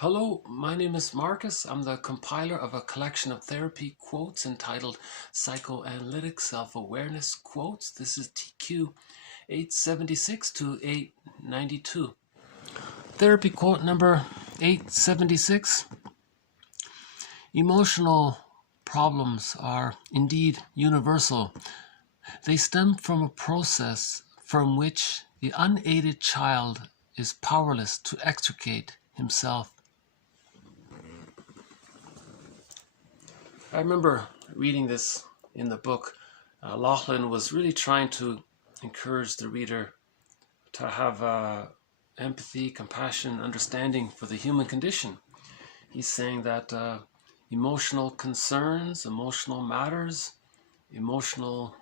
Hello, my name is Marcus. I'm the compiler of a collection of therapy quotes entitled Psychoanalytic Self-Awareness Quotes. This is TQ 876 to 892. Therapy quote number 876. Emotional problems are indeed universal. They stem from a process from which the unaided child is powerless to extricate himself. I remember reading this in the book. Laughlin was really trying to encourage the reader to have empathy, compassion, understanding for the human condition. He's saying that emotional concerns, emotional matters, emotional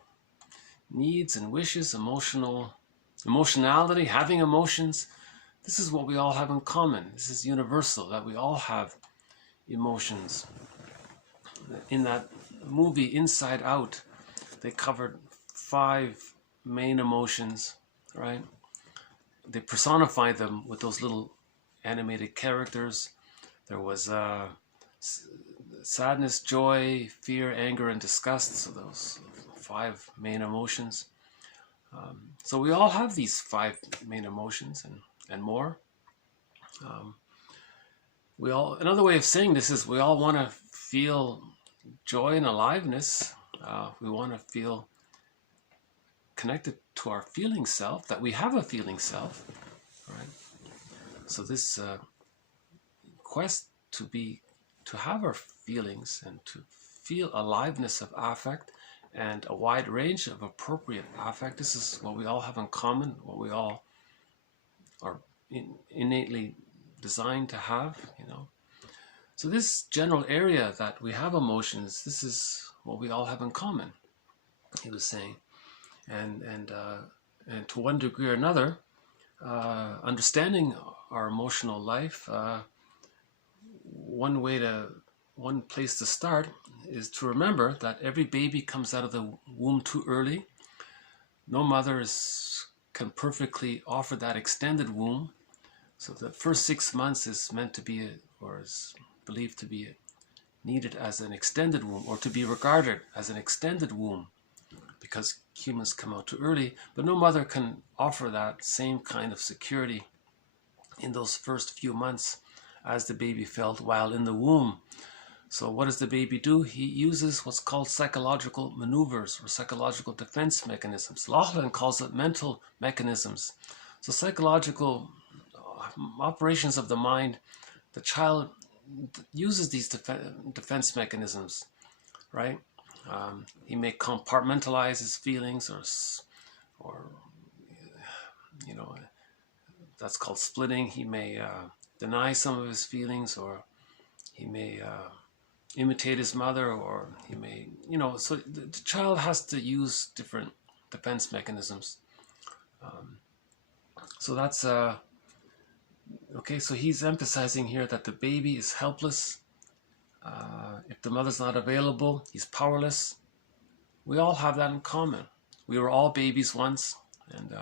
needs and wishes, emotionality, having emotions, this is what we all have in common. This is universal, that we all have emotions. In that movie Inside Out, they covered 5 main emotions, right? They personified them with those little animated characters. There was sadness, joy, fear, anger, and disgust. So those 5 main emotions. So we all have these 5 main emotions and more. Another way of saying this is we all want to feel joy and aliveness. We want to feel connected to our feeling self, that we have a feeling self, right? So this quest to have our feelings and to feel aliveness of affect and a wide range of appropriate affect, this is what we all have in common, what we all are innately designed to have, So this general area that we have emotions, this is what we all have in common, he was saying. And to one degree or another, understanding our emotional life, one place to start is to remember that every baby comes out of the womb too early. No mother can perfectly offer that extended womb. So the first 6 months is meant to be, or is believed to be needed as an extended womb, or to be regarded as an extended womb, because humans come out too early. But no mother can offer that same kind of security in those first few months as the baby felt while in the womb. So what does the baby do? He uses what's called psychological maneuvers or psychological defense mechanisms. Laughlin calls it mental mechanisms. So psychological operations of the mind, the child uses these defense mechanisms, right? He may compartmentalize his feelings, or that's called splitting. He may deny some of his feelings, or he may imitate his mother, or he may, so the child has to use different defense mechanisms. So that's okay. So he's emphasizing here that the baby is helpless. If the mother's not available, he's powerless. We all have that in common. We were all babies once, and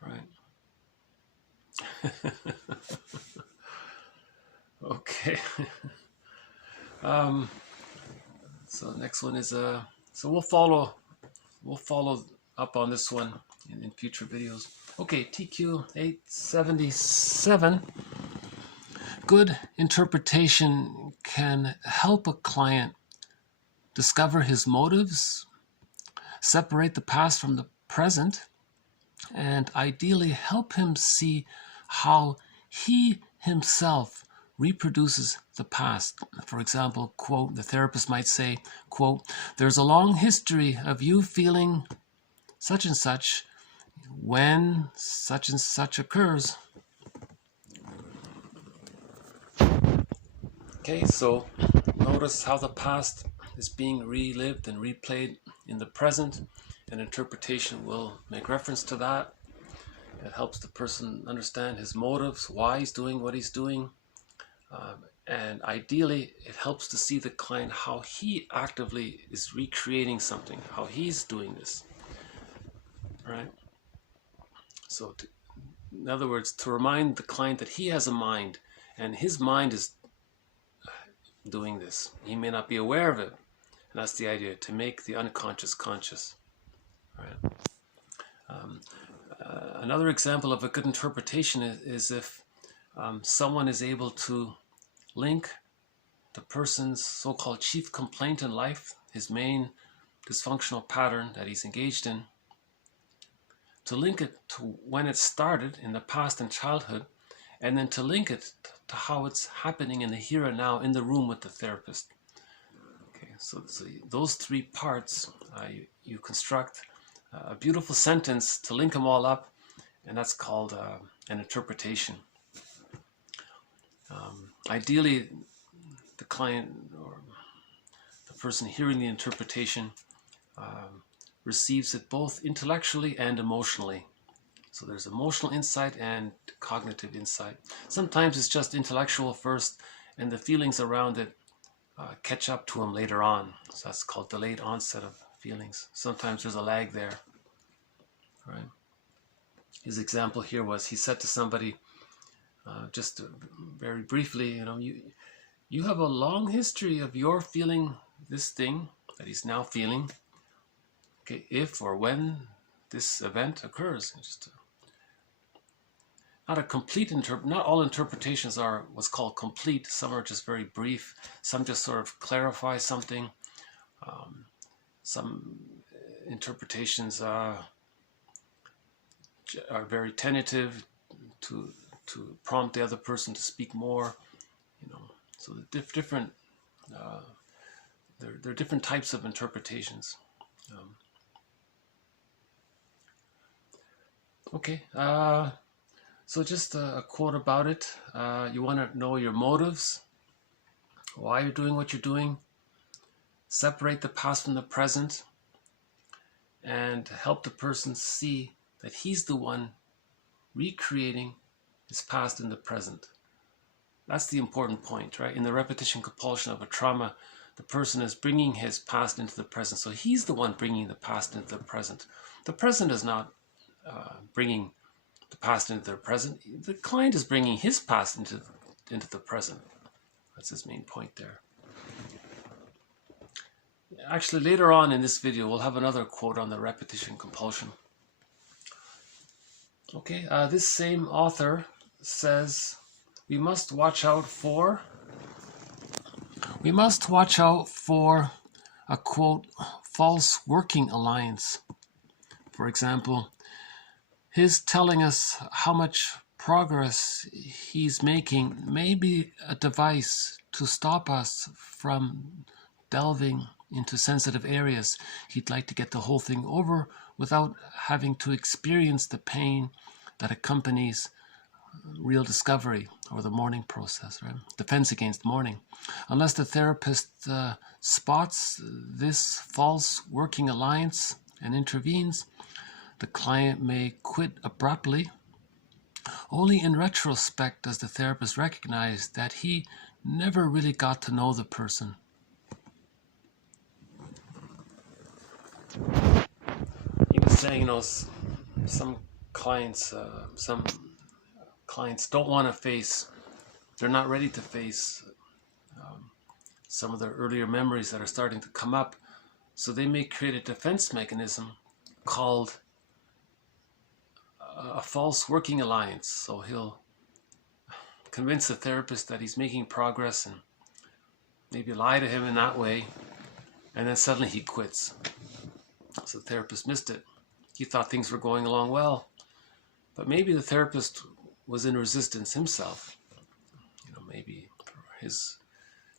right. Okay. So next one is so we'll follow up on this one in future videos. Okay, TQ 877. Good interpretation can help a client discover his motives, separate the past from the present, and ideally help him see how he himself reproduces the past. For example, quote, the therapist might say, quote, "There's a long history of you feeling such and such when such and such occurs." Okay, so notice how the past is being relived and replayed in the present, and interpretation will make reference to that. It helps the person understand his motives, why he's doing what he's doing. And ideally, it helps to see the client how he actively is recreating something, how he's doing this, right? So in other words, to remind the client that he has a mind And his mind is doing this. He may not be aware of it. And that's the idea, to make the unconscious conscious. Right? Another example of a good interpretation is if someone is able to link the person's so-called chief complaint in life, his main dysfunctional pattern that he's engaged in, to link it to when it started in the past and childhood, and then to link it to how it's happening in the here and now in the room with the therapist. Okay, so those three parts, you construct a beautiful sentence to link them all up, and that's called an interpretation. Ideally, the client or the person hearing the interpretation receives it both intellectually and emotionally. So there's emotional insight and cognitive insight. Sometimes it's just intellectual first, and the feelings around it catch up to him later on. So that's called delayed onset of feelings. Sometimes there's a lag there. Right? His example here was, he said to somebody, just very briefly, you have a long history of your feeling this thing that he's now feeling. Okay, if or when this event occurs. Just not a complete not all interpretations are what's called complete. Some are just very brief. Some just sort of clarify something. Some interpretations are very tentative to prompt the other person to speak more. So the different there are different types of interpretations. Okay, so just a quote about it. You want to know your motives, why you're doing what you're doing, separate the past from the present, and help the person see that he's the one recreating his past in the present. That's the important point, right? In the repetition compulsion of a trauma, the person is bringing his past into the present. So he's the one bringing the past into the present. The present is not bringing the past into the present. The client is bringing his past into the present. That's his main point there. Actually, later on in this video, we'll have another quote on the repetition compulsion. Okay, this same author says, we must watch out for a, quote, false working alliance. For example, his telling us how much progress he's making may be a device to stop us from delving into sensitive areas. He'd like to get the whole thing over without having to experience the pain that accompanies real discovery or the mourning process, right? Defense against mourning. Unless the therapist spots this false working alliance and intervenes, the client may quit abruptly. Only in retrospect does the therapist recognize that he never really got to know the person. He was saying, some clients don't want to face, they're not ready to face some of their earlier memories that are starting to come up. So they may create a defense mechanism called a false working alliance. So he'll convince the therapist that he's making progress and maybe lie to him in that way, and then suddenly he quits. So the therapist missed it. He thought things were going along well, but maybe the therapist was in resistance himself, maybe for his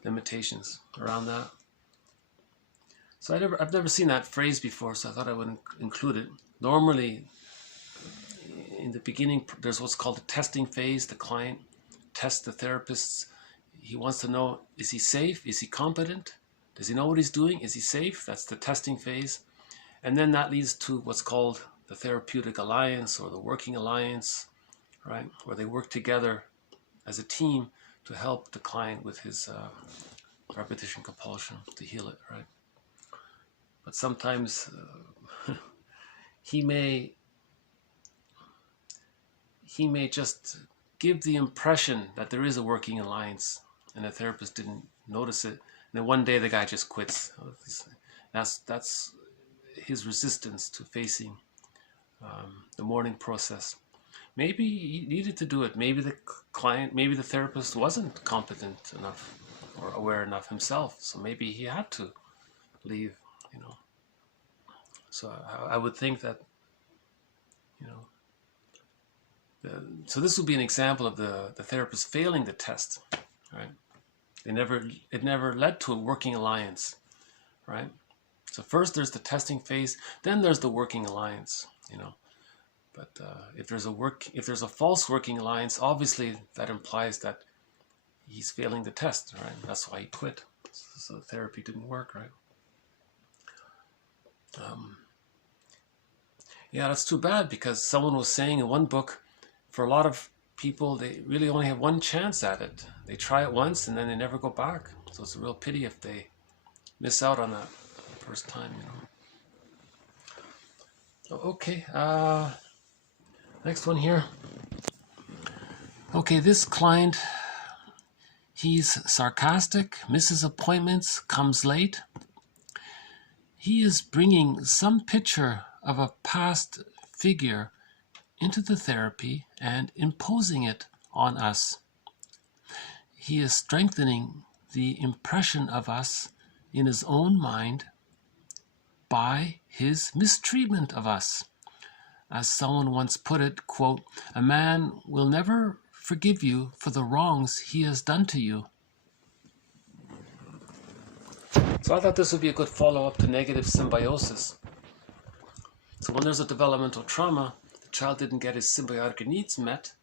limitations around that. So I've never seen that phrase before, so I thought I would include it. Normally, in the beginning, there's what's called a testing phase. The client tests the therapist. He wants to know, is he safe? Is he competent? Does he know what he's doing? Is he safe? That's the testing phase. And then that leads to what's called the therapeutic alliance or the working alliance, right? Where they work together as a team to help the client with his repetition compulsion, to heal it, right? But sometimes he may just give the impression that there is a working alliance, and the therapist didn't notice it. And then one day the guy just quits. That's his resistance to facing the mourning process. Maybe he needed to do it. Maybe the client, maybe the therapist wasn't competent enough or aware enough himself. So maybe he had to leave, you know. So I would think that, you know, so this would be an example of the therapist failing the test, right? It never led to a working alliance, right? So first there's the testing phase, then there's the working alliance, you know. But if there's a false working alliance, obviously that implies that he's failing the test, right? That's why he quit. So the therapy didn't work, right? Yeah, that's too bad, because someone was saying in one book, for a lot of people, they really only have one chance at it. They try it once and then they never go back. So it's a real pity if they miss out on that first time, you know. Okay, next one here. Okay, this client, he's sarcastic, misses appointments, comes late. He is bringing some picture of a past figure into the therapy and imposing it on us. He is strengthening the impression of us in his own mind by his mistreatment of us. As someone once put it, quote, "A man will never forgive you for the wrongs he has done to you." So I thought this would be a good follow-up to negative symbiosis. So when there's a developmental trauma, the child didn't get his symbiotic needs met,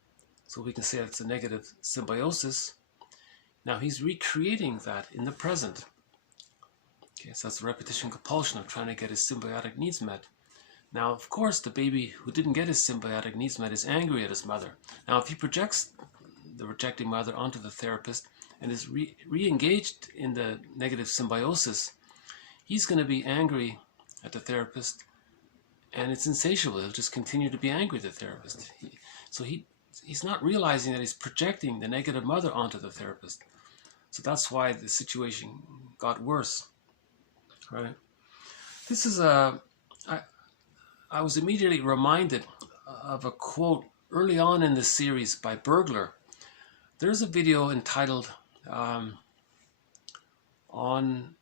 so we can say it's a negative symbiosis. Now he's recreating that in the present. Okay, so that's a repetition compulsion of trying to get his symbiotic needs met. Now, of course, the baby who didn't get his symbiotic needs met is angry at his mother. Now, if he projects the rejecting mother onto the therapist and is re-engaged in the negative symbiosis, he's going to be angry at the therapist, and it's insatiable. He'll just continue to be angry at the therapist. He's not realizing that he's projecting the negative mother onto the therapist. So that's why the situation got worse, right? This is I was immediately reminded of a quote early on in the series by Burglar. There's a video entitled on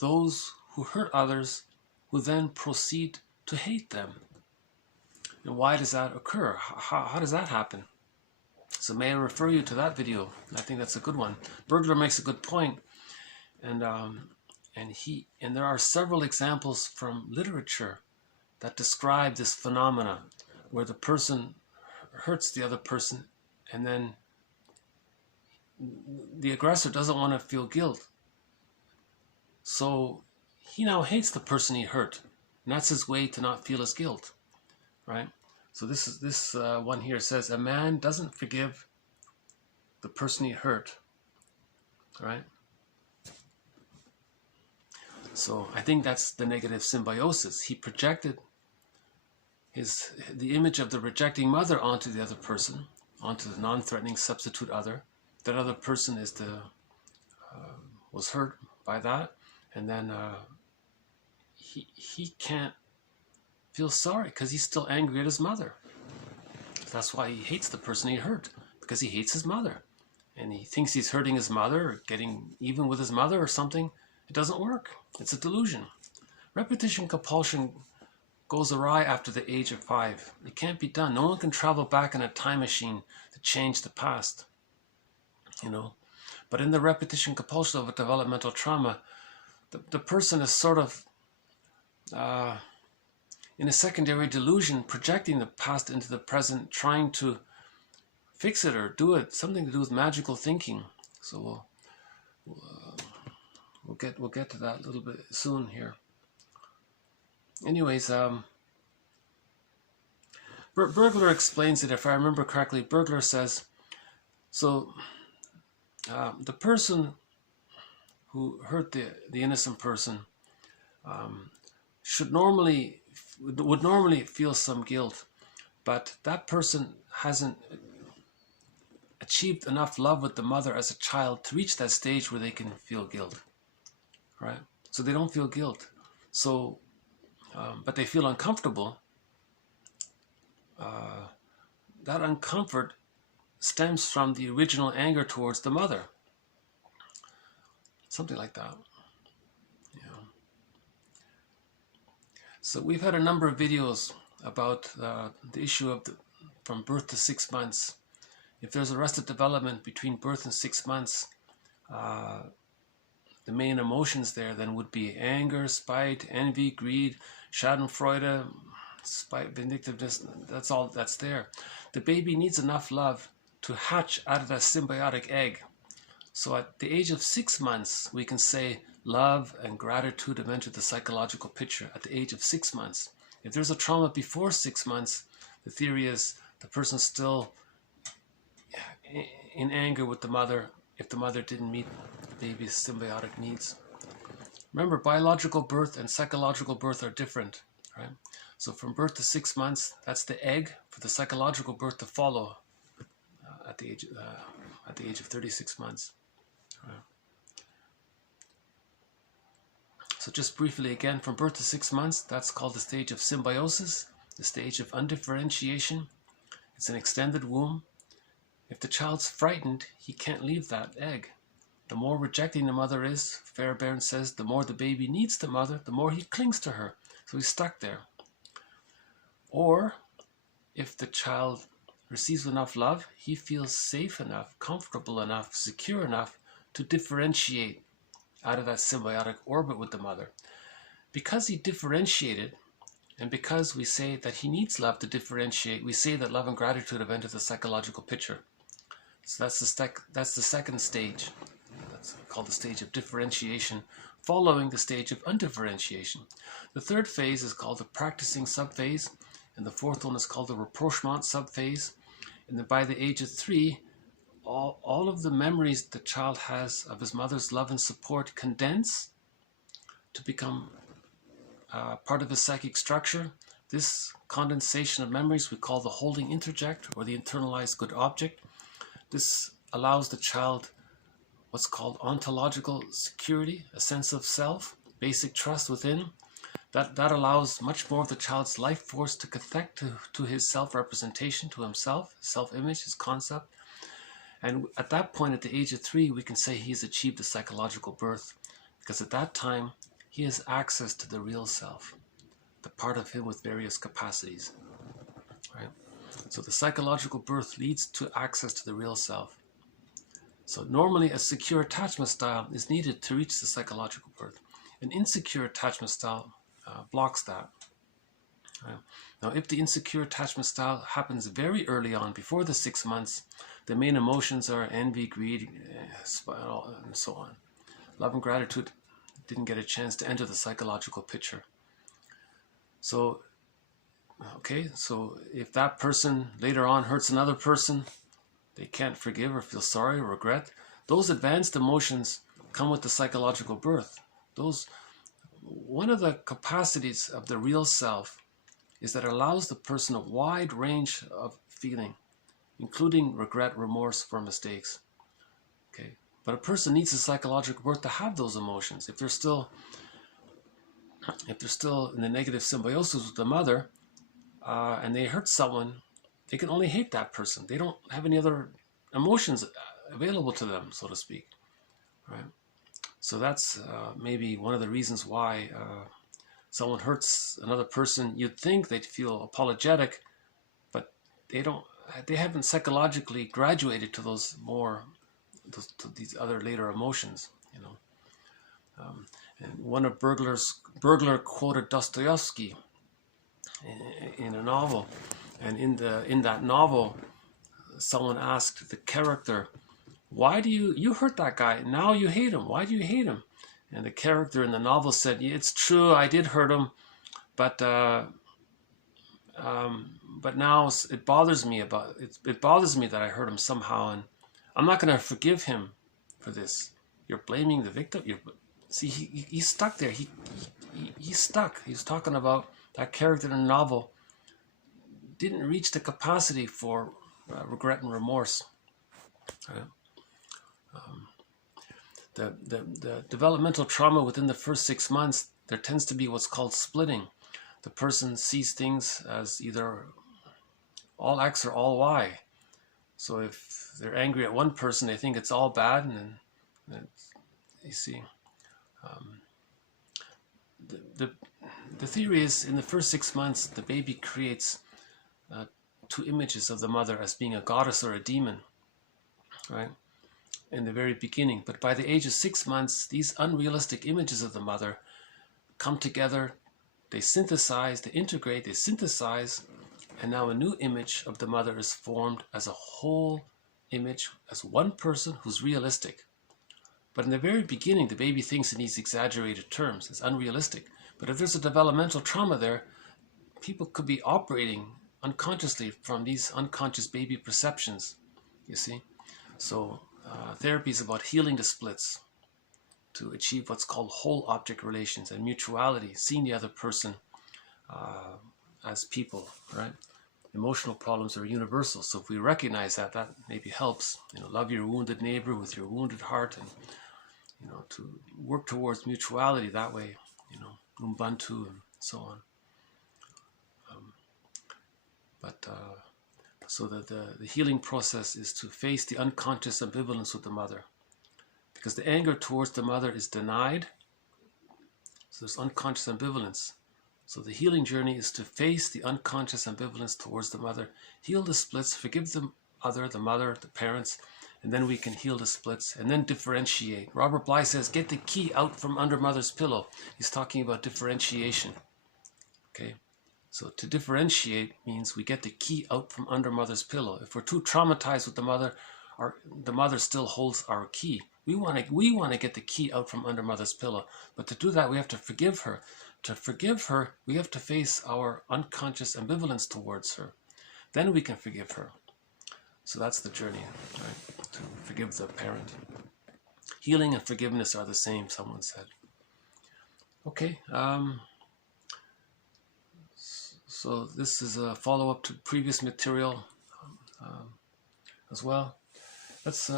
those who hurt others who then proceed to hate them. And why does that occur? How does that happen? So may I refer you to that video? I think that's a good one. Burglar makes a good point, and there are several examples from literature that describe this phenomena where the person hurts the other person, and then the aggressor doesn't want to feel guilt, so he now hates the person he hurt, and that's his way to not feel his guilt, right? So this one here says, a man doesn't forgive the person he hurt, right? So I think that's the negative symbiosis. He projected the image of the rejecting mother onto the other person, onto the non-threatening substitute other. That other person was hurt by that, and then he can't feel sorry because he's still angry at his mother. That's why he hates the person he hurt, because he hates his mother, and he thinks he's hurting his mother or getting even with his mother or something. It doesn't work. It's a delusion. Repetition compulsion goes awry after the age of 5. It can't be done. No one can travel back in a time machine to change the past, you know. But in the repetition compulsion of a developmental trauma, the person is sort of in a secondary delusion, projecting the past into the present, trying to fix it or do it, something to do with magical thinking. So we'll get to that a little bit soon here. Anyways, Burglar explains it, if I remember correctly. Burglar says, so the person who hurt the innocent person would normally feel some guilt, but that person hasn't achieved enough love with the mother as a child to reach that stage where they can feel guilt, right? So they don't feel guilt. So, but they feel uncomfortable. That uncomfort stems from the original anger towards the mother. Something like that. Yeah. So we've had a number of videos about the issue of from birth to 6 months. If there's arrested development between birth and 6 months, the main emotions there then would be anger, spite, envy, greed, schadenfreude, spite, vindictiveness. That's all that's there. The baby needs enough love to hatch out of that symbiotic egg. So at the age of 6 months, we can say love and gratitude have entered the psychological picture at the age of 6 months. If there's a trauma before 6 months, the theory is the person's still in anger with the mother if the mother didn't meet the baby's symbiotic needs. Remember, biological birth and psychological birth are different, right? So from birth to 6 months, that's the egg for the psychological birth to follow at the age of 36 months. Right? So just briefly again, from birth to 6 months, that's called the stage of symbiosis, the stage of undifferentiation. It's an extended womb. If the child's frightened, he can't leave that egg. The more rejecting the mother is, Fairbairn says, the more the baby needs the mother, the more he clings to her. So he's stuck there. Or if the child receives enough love, he feels safe enough, comfortable enough, secure enough to differentiate out of that symbiotic orbit with the mother. Because he differentiated, and because we say that he needs love to differentiate, we say that love and gratitude have entered the psychological picture. So that's the second stage. That's called the stage of differentiation, following the stage of undifferentiation. The third phase is called the practicing subphase, and the fourth one is called the rapprochement subphase. And then by the age of 3, all of the memories the child has of his mother's love and support condense to become part of his psychic structure. This condensation of memories we call the holding interject, or the internalized good object. This allows the child what's called ontological security, a sense of self, basic trust within. That allows much more of the child's life force to connect to his self-representation, to himself, his self-image, his concept. And at that point, at the age of 3, we can say he's achieved a psychological birth, because at that time, he has access to the real self, the part of him with various capacities, right? So the psychological birth leads to access to the real self. So normally a secure attachment style is needed to reach the psychological birth. An insecure attachment style blocks that. Right? Now, if the insecure attachment style happens very early on, before the 6 months, the main emotions are envy, greed, and so on. Love and gratitude didn't get a chance to enter the psychological picture. So, okay, so if that person later on hurts another person, they can't forgive or feel sorry or regret. Those advanced emotions come with the psychological birth. One of the capacities of the real self is that it allows the person a wide range of feeling, including regret, remorse for mistakes. Okay, but a person needs a psychological birth to have those emotions. If they're still in the negative symbiosis with the mother, and they hurt someone, they can only hate that person. They don't have any other emotions available to them, so to speak, right? So that's maybe one of the reasons why someone hurts another person. You'd think they'd feel apologetic, but they haven't psychologically graduated to to these other later emotions, you know. And one of Burglar quoted Dostoevsky in a novel, and in that novel, someone asked the character, "Why do you hurt that guy? Now you hate him. Why do you hate him?" And the character in the novel said, "Yeah, it's true, I did hurt him, but now it bothers me it bothers me that I hurt him somehow, and I'm not going to forgive him for this." You're blaming the victim. See, he's stuck there. He's stuck. He's talking about that character in the novel didn't reach the capacity for regret and remorse. Right? The developmental trauma within the first 6 months, there tends to be what's called splitting. The person sees things as either all X or all Y. So if they're angry at one person, they think it's all bad, and then you see. The theory is, in the first 6 months, the baby creates 2 images of the mother as being a goddess or a demon, right? In the very beginning. But by the age of 6 months, these unrealistic images of the mother come together, they synthesize, they integrate, they synthesize, and now a new image of the mother is formed as a whole image, as one person who's realistic. But in the very beginning, the baby thinks in these exaggerated terms. It's unrealistic. But if there's a developmental trauma there, people could be operating unconsciously from these unconscious baby perceptions, you see. So therapy is about healing the splits to achieve what's called whole object relations and mutuality, seeing the other person as people, right? Emotional problems are universal. So if we recognize that, that maybe helps. Love your wounded neighbor with your wounded heart, and to work towards mutuality that way, Ubuntu and so on. So that the healing process is to face the unconscious ambivalence with the mother, because the anger towards the mother is denied. So there's unconscious ambivalence. So the healing journey is to face the unconscious ambivalence towards the mother, heal the splits, forgive the other, the mother, the parents, and then we can heal the splits and then differentiate. Robert Bly says, get the key out from under mother's pillow. He's talking about differentiation. Okay, so to differentiate means we get the key out from under mother's pillow. If we're too traumatized with the mother still holds our key. We want to get the key out from under mother's pillow. But to do that, we have to forgive her. To forgive her, we have to face our unconscious ambivalence towards her. Then we can forgive her. So that's the journey, right? To forgive the parent. Healing and forgiveness are the same, someone said. Okay. So this is a follow-up to previous material as well. Let's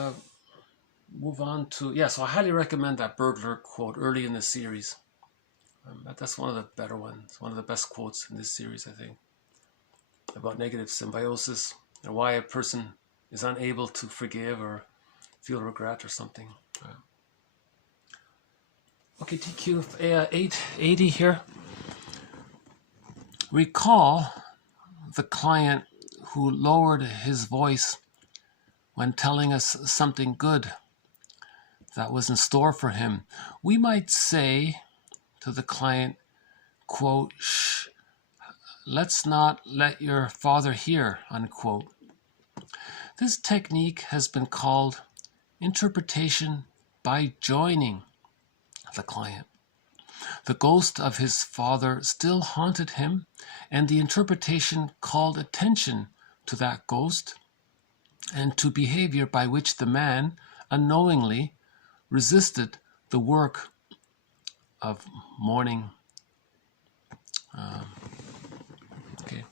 move on to, so I highly recommend that Burglar quote early in the series. That's one of the better ones, one of the best quotes in this series, I think, about negative symbiosis and why a person is unable to forgive or feel regret or something. Okay, TQ 880 here. Recall the client who lowered his voice when telling us something good that was in store for him. We might say to the client, quote, "Shh, let's not let your father hear," unquote. This technique has been called interpretation by joining the client. The ghost of his father still haunted him, and the interpretation called attention to that ghost and to behavior by which the man unknowingly resisted the work of mourning. Okay.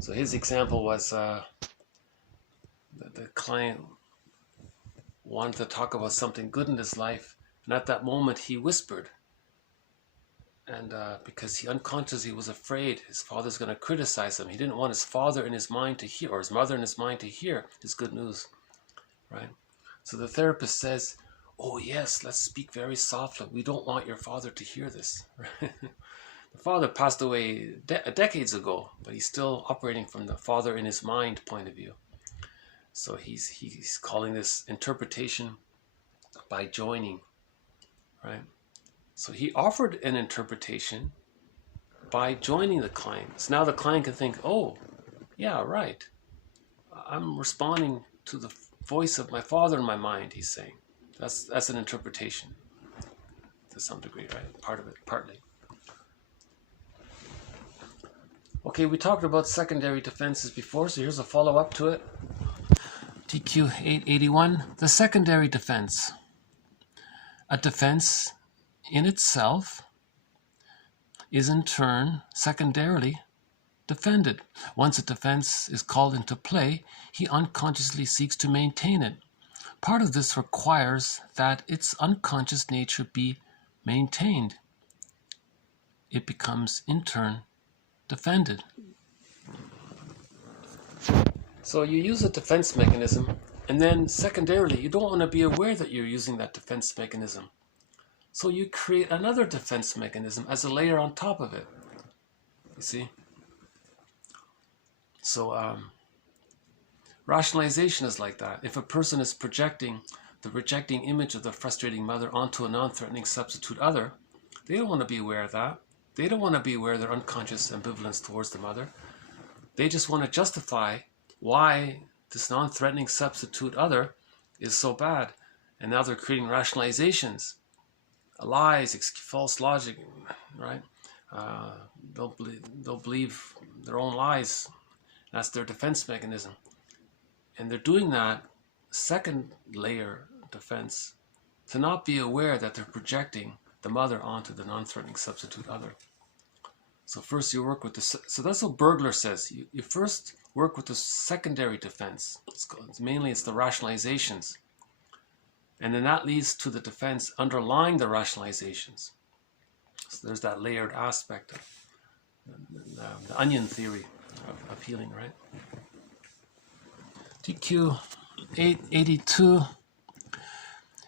So his example was the client wanted to talk about something good in his life, and at that moment he whispered. And because he unconsciously was afraid his father's going to criticize him, he didn't want his father in his mind to hear, or his mother in his mind to hear his good news, right? So the therapist says, "Oh yes, let's speak very softly. We don't want your father to hear this." The father passed away decades ago, but he's still operating from the father in his mind point of view. So he's calling this interpretation by joining, right? So he offered an interpretation by joining the client. So now the client can think, "Oh, yeah, right. I'm responding to the voice of my father in my mind," he's saying. That's an interpretation to some degree, right? Part of it, partly. Okay, we talked about secondary defenses before, so here's a follow-up to it. TQ 881, the secondary defense. A defense in itself is in turn, secondarily, defended. Once a defense is called into play, he unconsciously seeks to maintain it. Part of this requires that its unconscious nature be maintained. It becomes, in turn, defended. So you use a defense mechanism, and then secondarily, you don't want to be aware that you're using that defense mechanism. So you create another defense mechanism as a layer on top of it. You see? So rationalization is like that. If a person is projecting the rejecting image of the frustrating mother onto a non-threatening substitute other, they don't want to be aware of that. They don't want to be aware of their unconscious ambivalence towards the mother. They just want to justify why this non-threatening substitute other is so bad. And now they're creating rationalizations, lies, false logic, right? They'll believe their own lies. That's their defense mechanism. And they're doing that second layer defense to not be aware that they're projecting the mother onto the non-threatening substitute other. So first you work with the, so that's what Burglar says. You first work with the secondary defense. Mainly it's the rationalizations. And then that leads to the defense underlying the rationalizations. So there's that layered aspect of the onion theory of healing, right? TQ 882.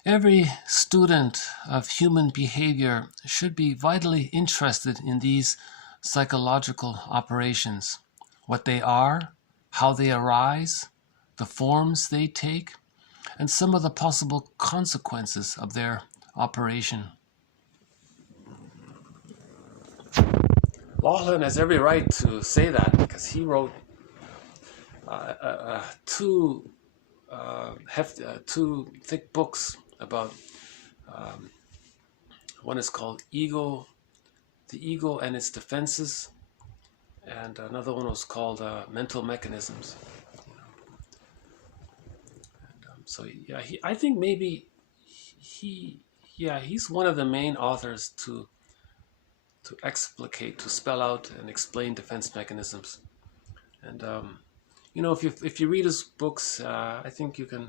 Every student of human behavior should be vitally interested in these psychological operations, what they are, how they arise, the forms they take, and some of the possible consequences of their operation. Laughlin has every right to say that because he wrote two thick books about, one is called Ego, the Ego and Its Defenses, and another one was called Mental Mechanisms. And, so yeah, I think maybe he's one of the main authors to explicate, to spell out and explain defense mechanisms. And you know, if you read his books, I think you can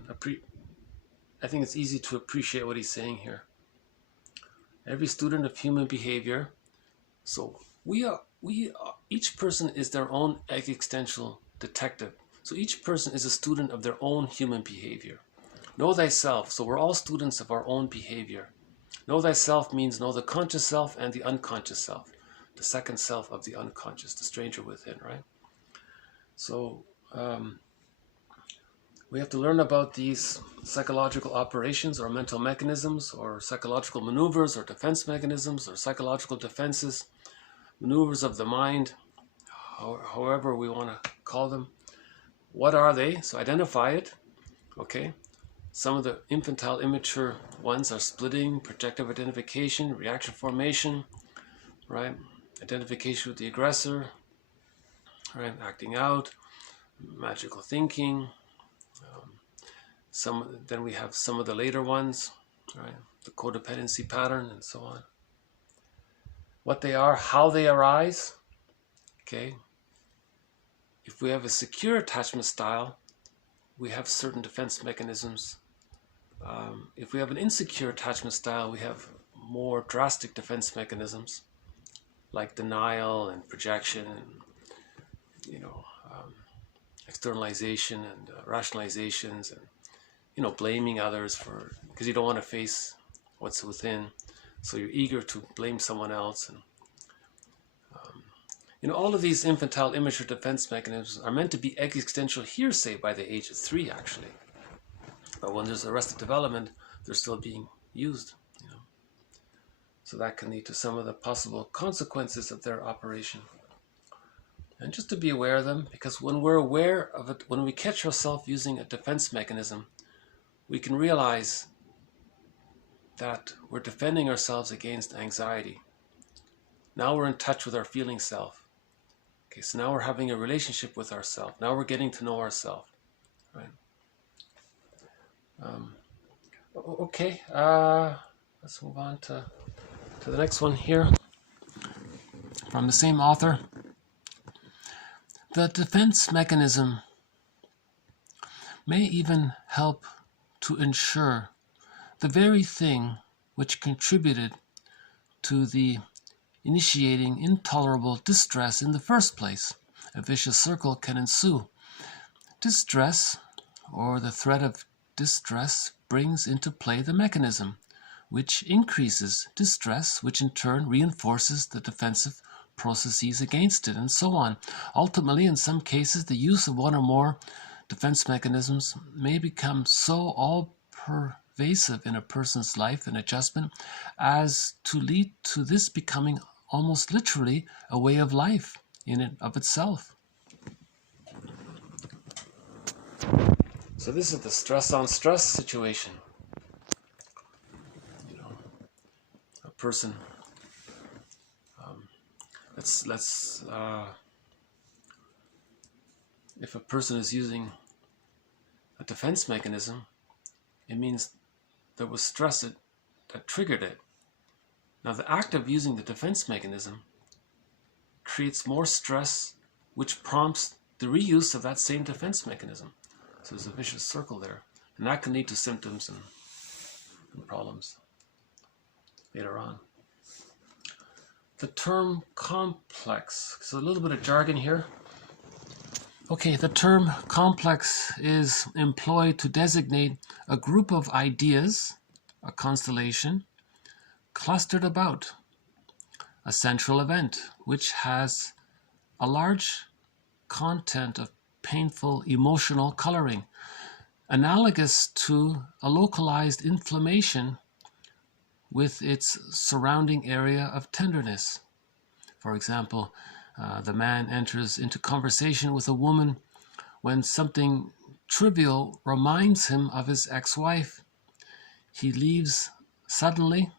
I think it's easy to appreciate what he's saying here. Every student of human behavior. So each person is their own existential detective. So each person is a student of their own human behavior. Know thyself. So we're all students of our own behavior. Know thyself means know the conscious self and the unconscious self. The second self of the unconscious, the stranger within, right? So we have to learn about these psychological operations or mental mechanisms or psychological maneuvers or defense mechanisms or psychological defenses, maneuvers of the mind, however we want to call them. What are they? So identify it, okay? Some of the infantile immature ones are splitting, projective identification, reaction formation, right? Identification with the aggressor, right? Acting out, magical thinking. Then we have some of the later ones, right? The codependency pattern and so on. What they are, how they arise, okay? If we have a secure attachment style, we have certain defense mechanisms. If we have an insecure attachment style, we have more drastic defense mechanisms like denial and projection and, you know, externalization and rationalizations and, you know, blaming others for, because you don't want to face what's within. So you're eager to blame someone else. And, you know, all of these infantile immature defense mechanisms are meant to be existential hearsay by the age of 3, actually. But when there's arrested development, they're still being used, you know. So that can lead to some of the possible consequences of their operation. And just to be aware of them, because when we're aware of it, when we catch ourselves using a defense mechanism, we can realize that we're defending ourselves against anxiety. Now we're in touch with our feeling self. Okay, so now we're having a relationship with ourselves. Now we're getting to know ourselves, right? Okay, let's move on to the next one here from the same author. The defense mechanism may even help to ensure the very thing which contributed to the initiating intolerable distress in the first place. A vicious circle can ensue. Distress, or the threat of distress, brings into play the mechanism, which increases distress, which in turn reinforces the defensive processes against it, and so on. Ultimately, in some cases, the use of one or more defense mechanisms may become so all-pervasive in a person's life and adjustment as to lead to this becoming almost literally a way of life in and of itself. So this is the stress-on-stress situation. You know, a person. If a person is using a defense mechanism, it means there was stress that triggered it. Now, the act of using the defense mechanism creates more stress, which prompts the reuse of that same defense mechanism. So there's a vicious circle there, and that can lead to symptoms and problems later on. The term complex, so a little bit of jargon here. Okay, the term complex is employed to designate a group of ideas, a constellation, clustered about a central event, which has a large content of painful emotional coloring, analogous to a localized inflammation with its surrounding area of tenderness. For example, the man enters into conversation with a woman when something trivial reminds him of his ex-wife. He leaves suddenly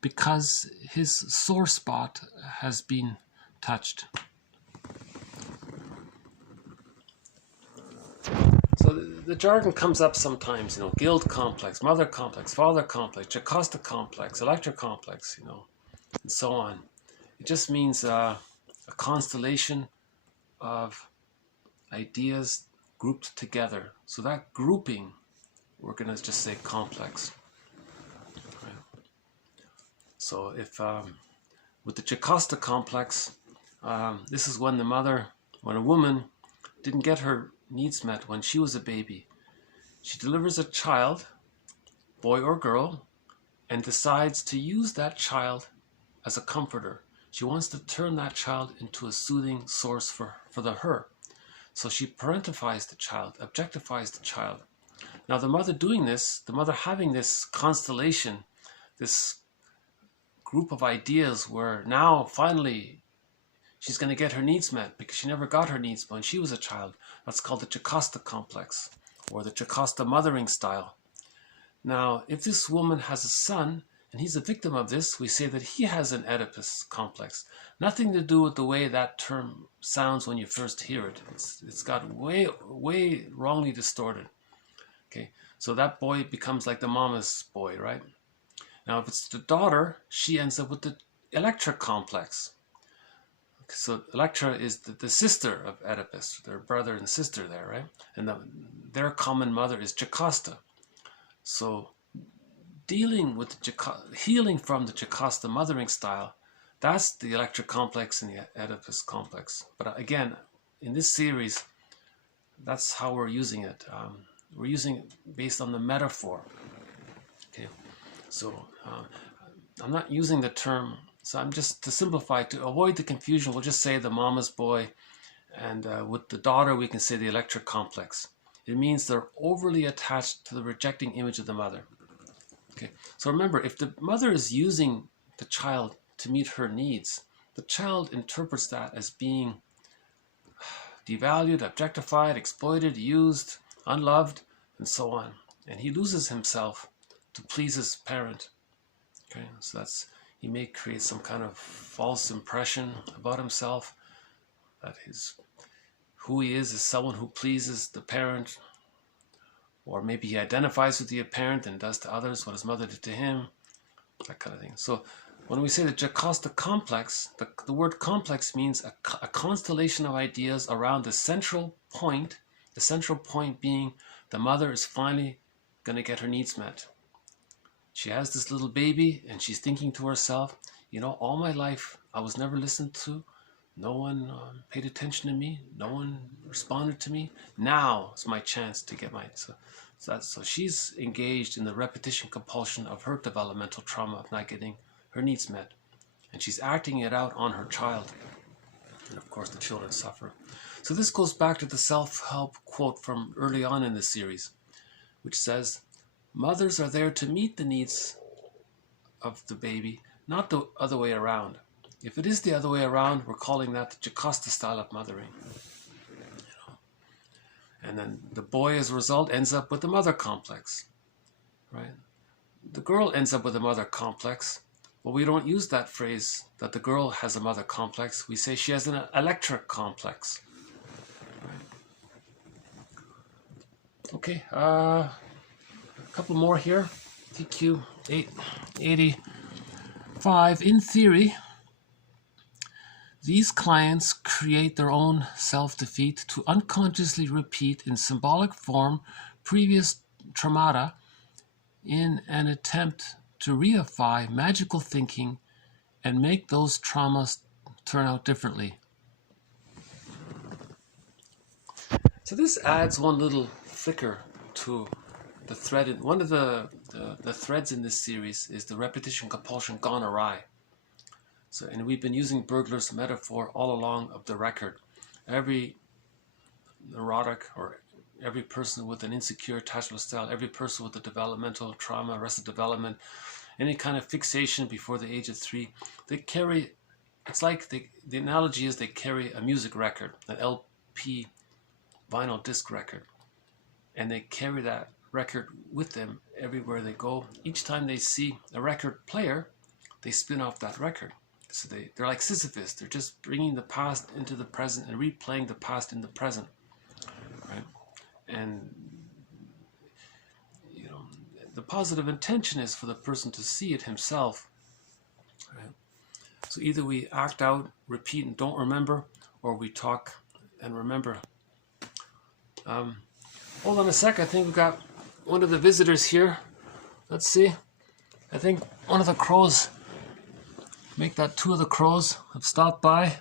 because his sore spot has been touched. So the jargon comes up sometimes, guilt complex, mother complex, father complex, Jocasta complex, Electra complex, and so on. It just means a constellation of ideas grouped together. So that grouping, we're going to just say complex. Right. So if with the Jocasta complex, this is when a woman didn't get her needs met when she was a baby. She delivers a child, boy or girl, and decides to use that child as a comforter. She wants to turn that child into a soothing source for her. So she parentifies the child, objectifies the child. Now the mother doing this, the mother having this constellation, this group of ideas where now finally she's going to get her needs met because she never got her needs met when she was a child. That's called the Jocasta complex, or the Jocasta mothering style. Now, if this woman has a son, and he's a victim of this, we say that he has an Oedipus complex. Nothing to do with the way that term sounds when you first hear it. It's got way wrongly distorted. Okay, so that boy becomes like the mama's boy, right? Now, if it's the daughter, she ends up with the Electra complex. So Electra is the sister of Oedipus, their brother and sister there, right? And their common mother is Jocasta. So dealing with healing from the Jocasta mothering style, that's the Electra complex and the Oedipus complex. But again, in this series, that's how we're using it. We're using it based on the metaphor. Okay, so I'm not using the term. So I'm just, to simplify, to avoid the confusion, we'll just say the mama's boy, and with the daughter we can say the Electra complex. It means they're overly attached to the rejecting image of the mother. Okay, so remember, if the mother is using the child to meet her needs, the child interprets that as being devalued, objectified, exploited, used, unloved, and so on. And he loses himself to please his parent. Okay, so he may create some kind of false impression about himself, that who he is someone who pleases the parent, or maybe he identifies with the parent and does to others what his mother did to him, that kind of thing. So When we say the Jocasta complex, the word complex means a constellation of ideas around the central point being the mother is finally going to get her needs met. She has this little baby and she's thinking to herself, you know, all my life I was never listened to. No one paid attention to me. No one responded to me. Now is my chance to get so she's engaged in the repetition compulsion of her developmental trauma of not getting her needs met. And she's acting it out on her child. And of course the children suffer. So this goes back to the self-help quote from early on in the series, which says, mothers are there to meet the needs of the baby, not the other way around. If it is the other way around, we're calling that the Jocasta style of mothering. And then the boy, as a result, ends up with the mother complex, right? The girl ends up with a mother complex, but we don't use that phrase that the girl has a mother complex. We say she has an electric complex. Right? Okay, a couple more here. TQ 885. In theory, these clients create their own self-defeat to unconsciously repeat in symbolic form previous traumata in an attempt to reify magical thinking and make those traumas turn out differently. So this adds one little flicker to the thread. One of the threads in this series is the repetition compulsion gone awry. So, and we've been using burglar's metaphor all along of the record. Every neurotic or every person with an insecure attachment style, every person with a developmental trauma, arrested development, any kind of fixation before the age of 3, they carry, it's like the analogy is they carry a music record, an LP vinyl disc record, and they carry that record with them everywhere they go. Each time they see a record player, they spin off that record. So they're like Sisyphus. They're just bringing the past into the present and replaying the past in the present, right? And you know, the positive intention is for the person to see it himself, right? So either we act out, repeat, and don't remember, or we talk and remember. Hold on a sec. I think we've got one of the visitors here. Let's see. I think one of the crows. Make that 2 of the crows have stopped by.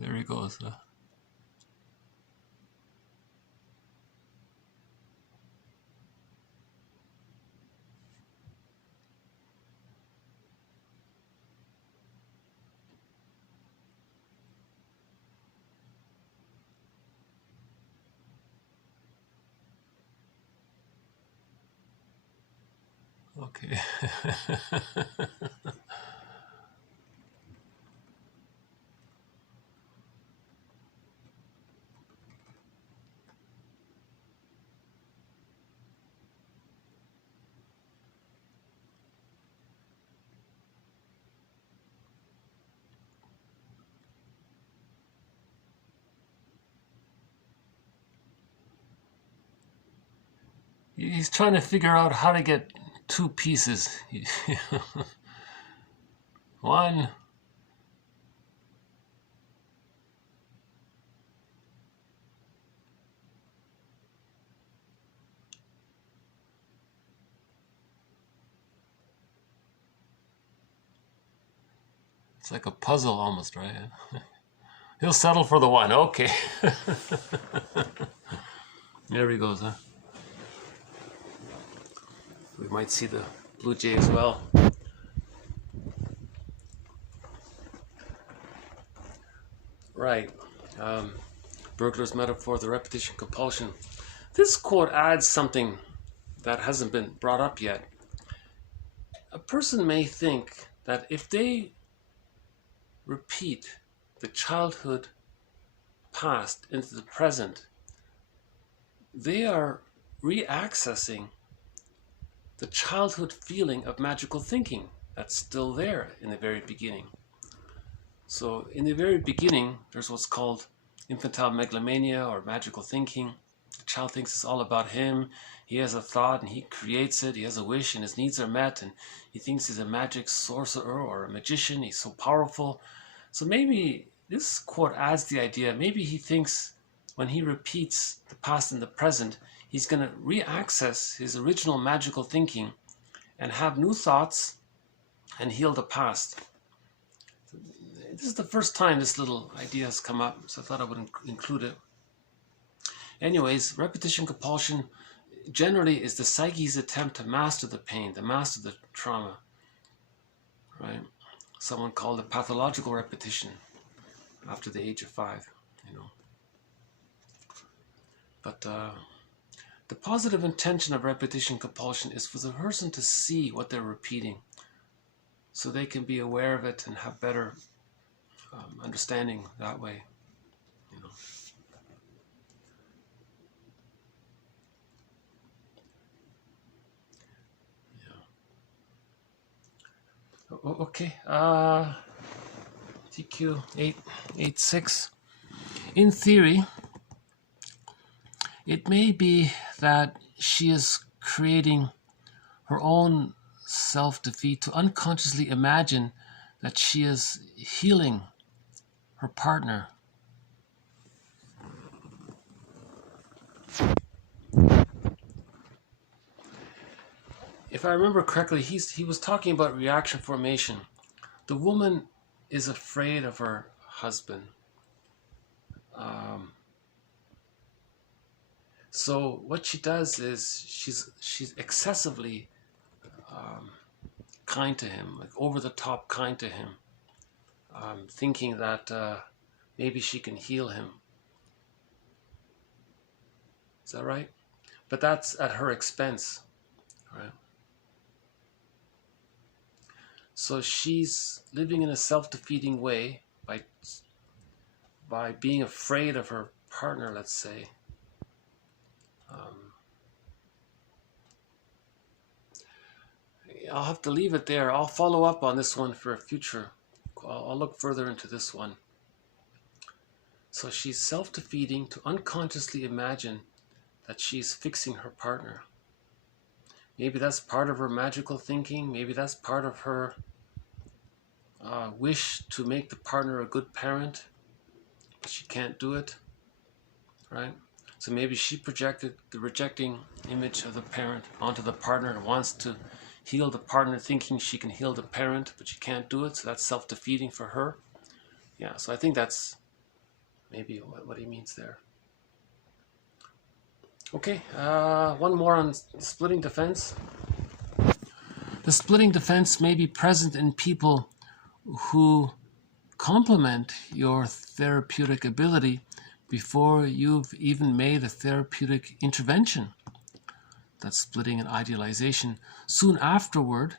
There he goes. Okay. He's trying to figure out how to get 2 pieces. One. It's like a puzzle almost, right? He'll settle for the 1. Okay. There he goes, huh? We might see the blue jay as well. Right. Burglar's metaphor, the repetition compulsion. This quote adds something that hasn't been brought up yet. A person may think that if they repeat the childhood past into the present, they are re-accessing the childhood feeling of magical thinking that's still there in the very beginning. So in the very beginning, there's what's called infantile megalomania or magical thinking. The child thinks it's all about him. He has a thought and he creates it. He has a wish and his needs are met, and he thinks he's a magic sorcerer or a magician. He's so powerful. So maybe this quote adds the idea, maybe he thinks when he repeats the past and the present, he's going to re-access his original magical thinking and have new thoughts and heal the past. This is the first time this little idea has come up, so I thought I would include it. Anyways, repetition compulsion generally is the psyche's attempt to master the pain, to master the trauma, right? Someone called it pathological repetition after the age of 5, you know. But the positive intention of repetition compulsion is for the person to see what they're repeating so they can be aware of it and have better understanding that way, you know. Yeah. Okay. TQ 886. In theory, it may be that she is creating her own self-defeat to unconsciously imagine that she is healing her partner. If I remember correctly, he was talking about reaction formation. The woman is afraid of her husband. So what she does is she's excessively kind to him, like over the top kind to him, thinking that maybe she can heal him. Is that right? But that's at her expense, right? So she's living in a self-defeating way by being afraid of her partner, let's say. I'll have to leave it there. I'll follow up on this one for a future. I'll look further into this one. So she's self-defeating to unconsciously imagine that she's fixing her partner. Maybe that's part of her magical thinking. Maybe that's part of her wish to make the partner a good parent, but she can't do it, right? So maybe she projected the rejecting image of the parent onto the partner and wants to heal the partner, thinking she can heal the parent, but she can't do it, so that's self-defeating for her. Yeah, so I think that's maybe what he means there. Okay, one more on splitting defense. The splitting defense may be present in people who complement your therapeutic ability before you've even made a therapeutic intervention. That's splitting and idealization. Soon afterward,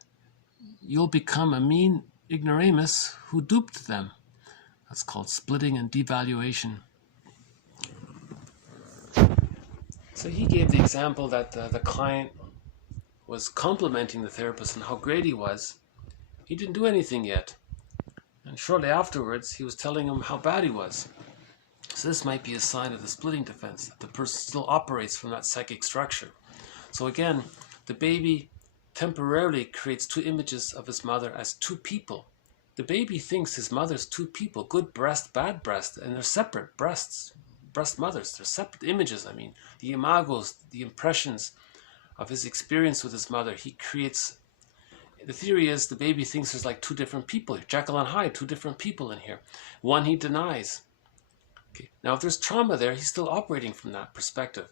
you'll become a mean ignoramus who duped them. That's called splitting and devaluation. So he gave the example that the client was complimenting the therapist on how great he was. He didn't do anything yet. And shortly afterwards, he was telling him how bad he was. So this might be a sign of the splitting defense, that the person still operates from that psychic structure. So again, the baby temporarily creates two images of his mother as two people. The baby thinks his mother's two people, good breast, bad breast, and they're separate breasts, breast mothers. They're separate images. I mean, the imagos, the impressions of his experience with his mother, he creates. The theory is the baby thinks there's like two different people, Jekyll and Hyde, two different people in here. One he denies. Okay. Now, if there's trauma there, he's still operating from that perspective.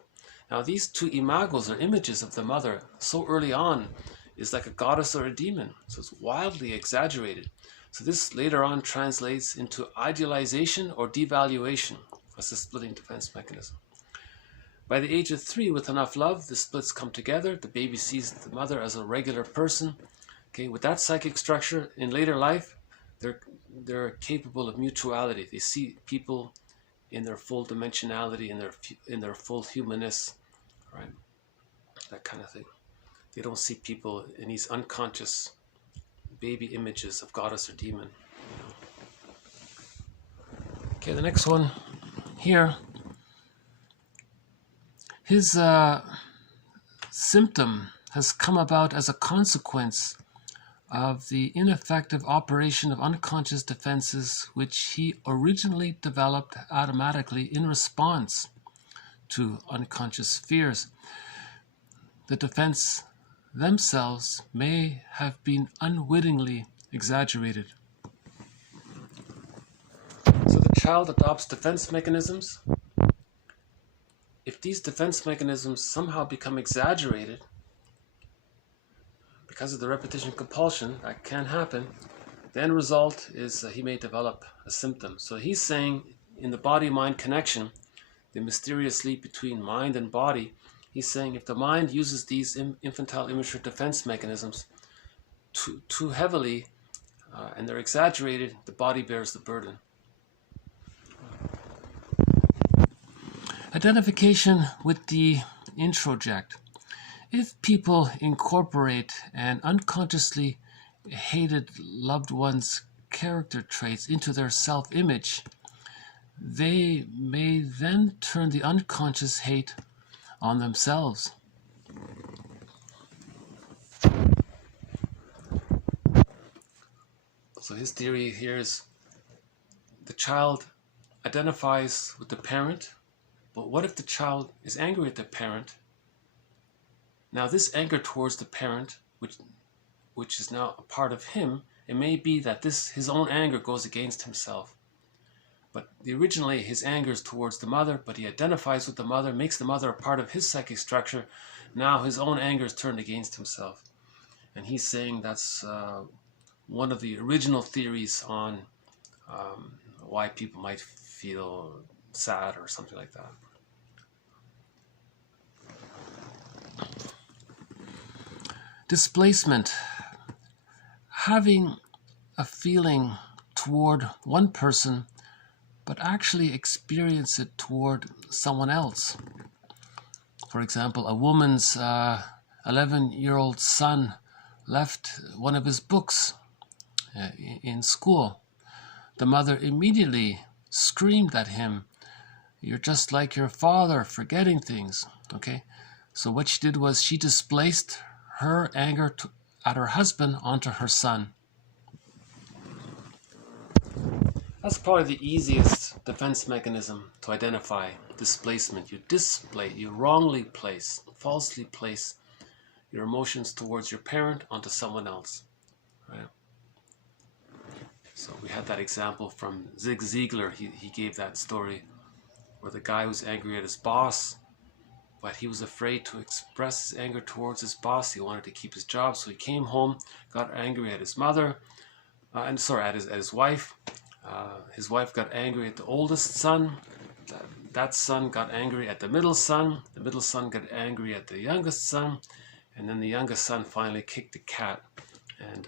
Now, these two imagos or images of the mother so early on is like a goddess or a demon. So it's wildly exaggerated. So this later on translates into idealization or devaluation. That's the splitting defense mechanism. By the age of 3, with enough love, the splits come together. The baby sees the mother as a regular person. Okay, with that psychic structure, in later life, they're capable of mutuality. They see people in their full dimensionality, in their full humanness, right? That kind of thing. They don't see people in these unconscious baby images of goddess or demon. Okay, the next one here. His symptom has come about as a consequence of the ineffective operation of unconscious defenses which he originally developed automatically in response to unconscious fears. The defense themselves may have been unwittingly exaggerated. So the child adopts defense mechanisms. If these defense mechanisms somehow become exaggerated because of the repetition compulsion, that can happen, the end result is he may develop a symptom. So he's saying in the body-mind connection, the mysterious leap between mind and body, he's saying if the mind uses these infantile immature defense mechanisms too heavily and they're exaggerated, the body bears the burden. Identification with the introject. If people incorporate an unconsciously hated loved one's character traits into their self-image, they may then turn the unconscious hate on themselves. So his theory here is the child identifies with the parent, but what if the child is angry at the parent? Now this anger towards the parent, which is now a part of him, it may be that his own anger goes against himself. But originally his anger is towards the mother, but he identifies with the mother, makes the mother a part of his psychic structure. Now his own anger is turned against himself. And he's saying that's one of the original theories on why people might feel sad or something like that. Displacement. Having a feeling toward one person, but actually experience it toward someone else. For example, a woman's 11-year-old son left one of his books in school. The mother immediately screamed at him, "You're just like your father, forgetting things." Okay, so what she did was she displaced her anger at her husband onto her son. That's probably the easiest defense mechanism to identify, displacement. You wrongly place, falsely place your emotions towards your parent onto someone else, right? So we had that example from Zig Ziglar. He gave that story where the guy was angry at his boss, but he was afraid to express his anger towards his boss. He wanted to keep his job, so he came home, got angry at his mother, at his wife. His wife got angry at the oldest son. That son got angry at the middle son. The middle son got angry at the youngest son. And then the youngest son finally kicked the cat. And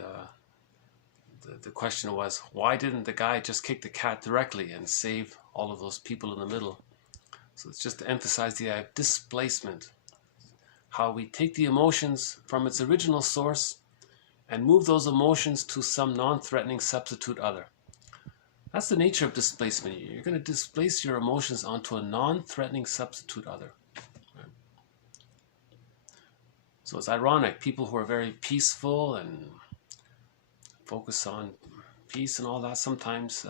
the question was, why didn't the guy just kick the cat directly and save all of those people in the middle? So it's just to emphasize the idea of displacement. How we take the emotions from its original source and move those emotions to some non-threatening substitute other. That's the nature of displacement. You're going to displace your emotions onto a non-threatening substitute other. Right? So it's ironic, people who are very peaceful and focus on peace and all that, sometimes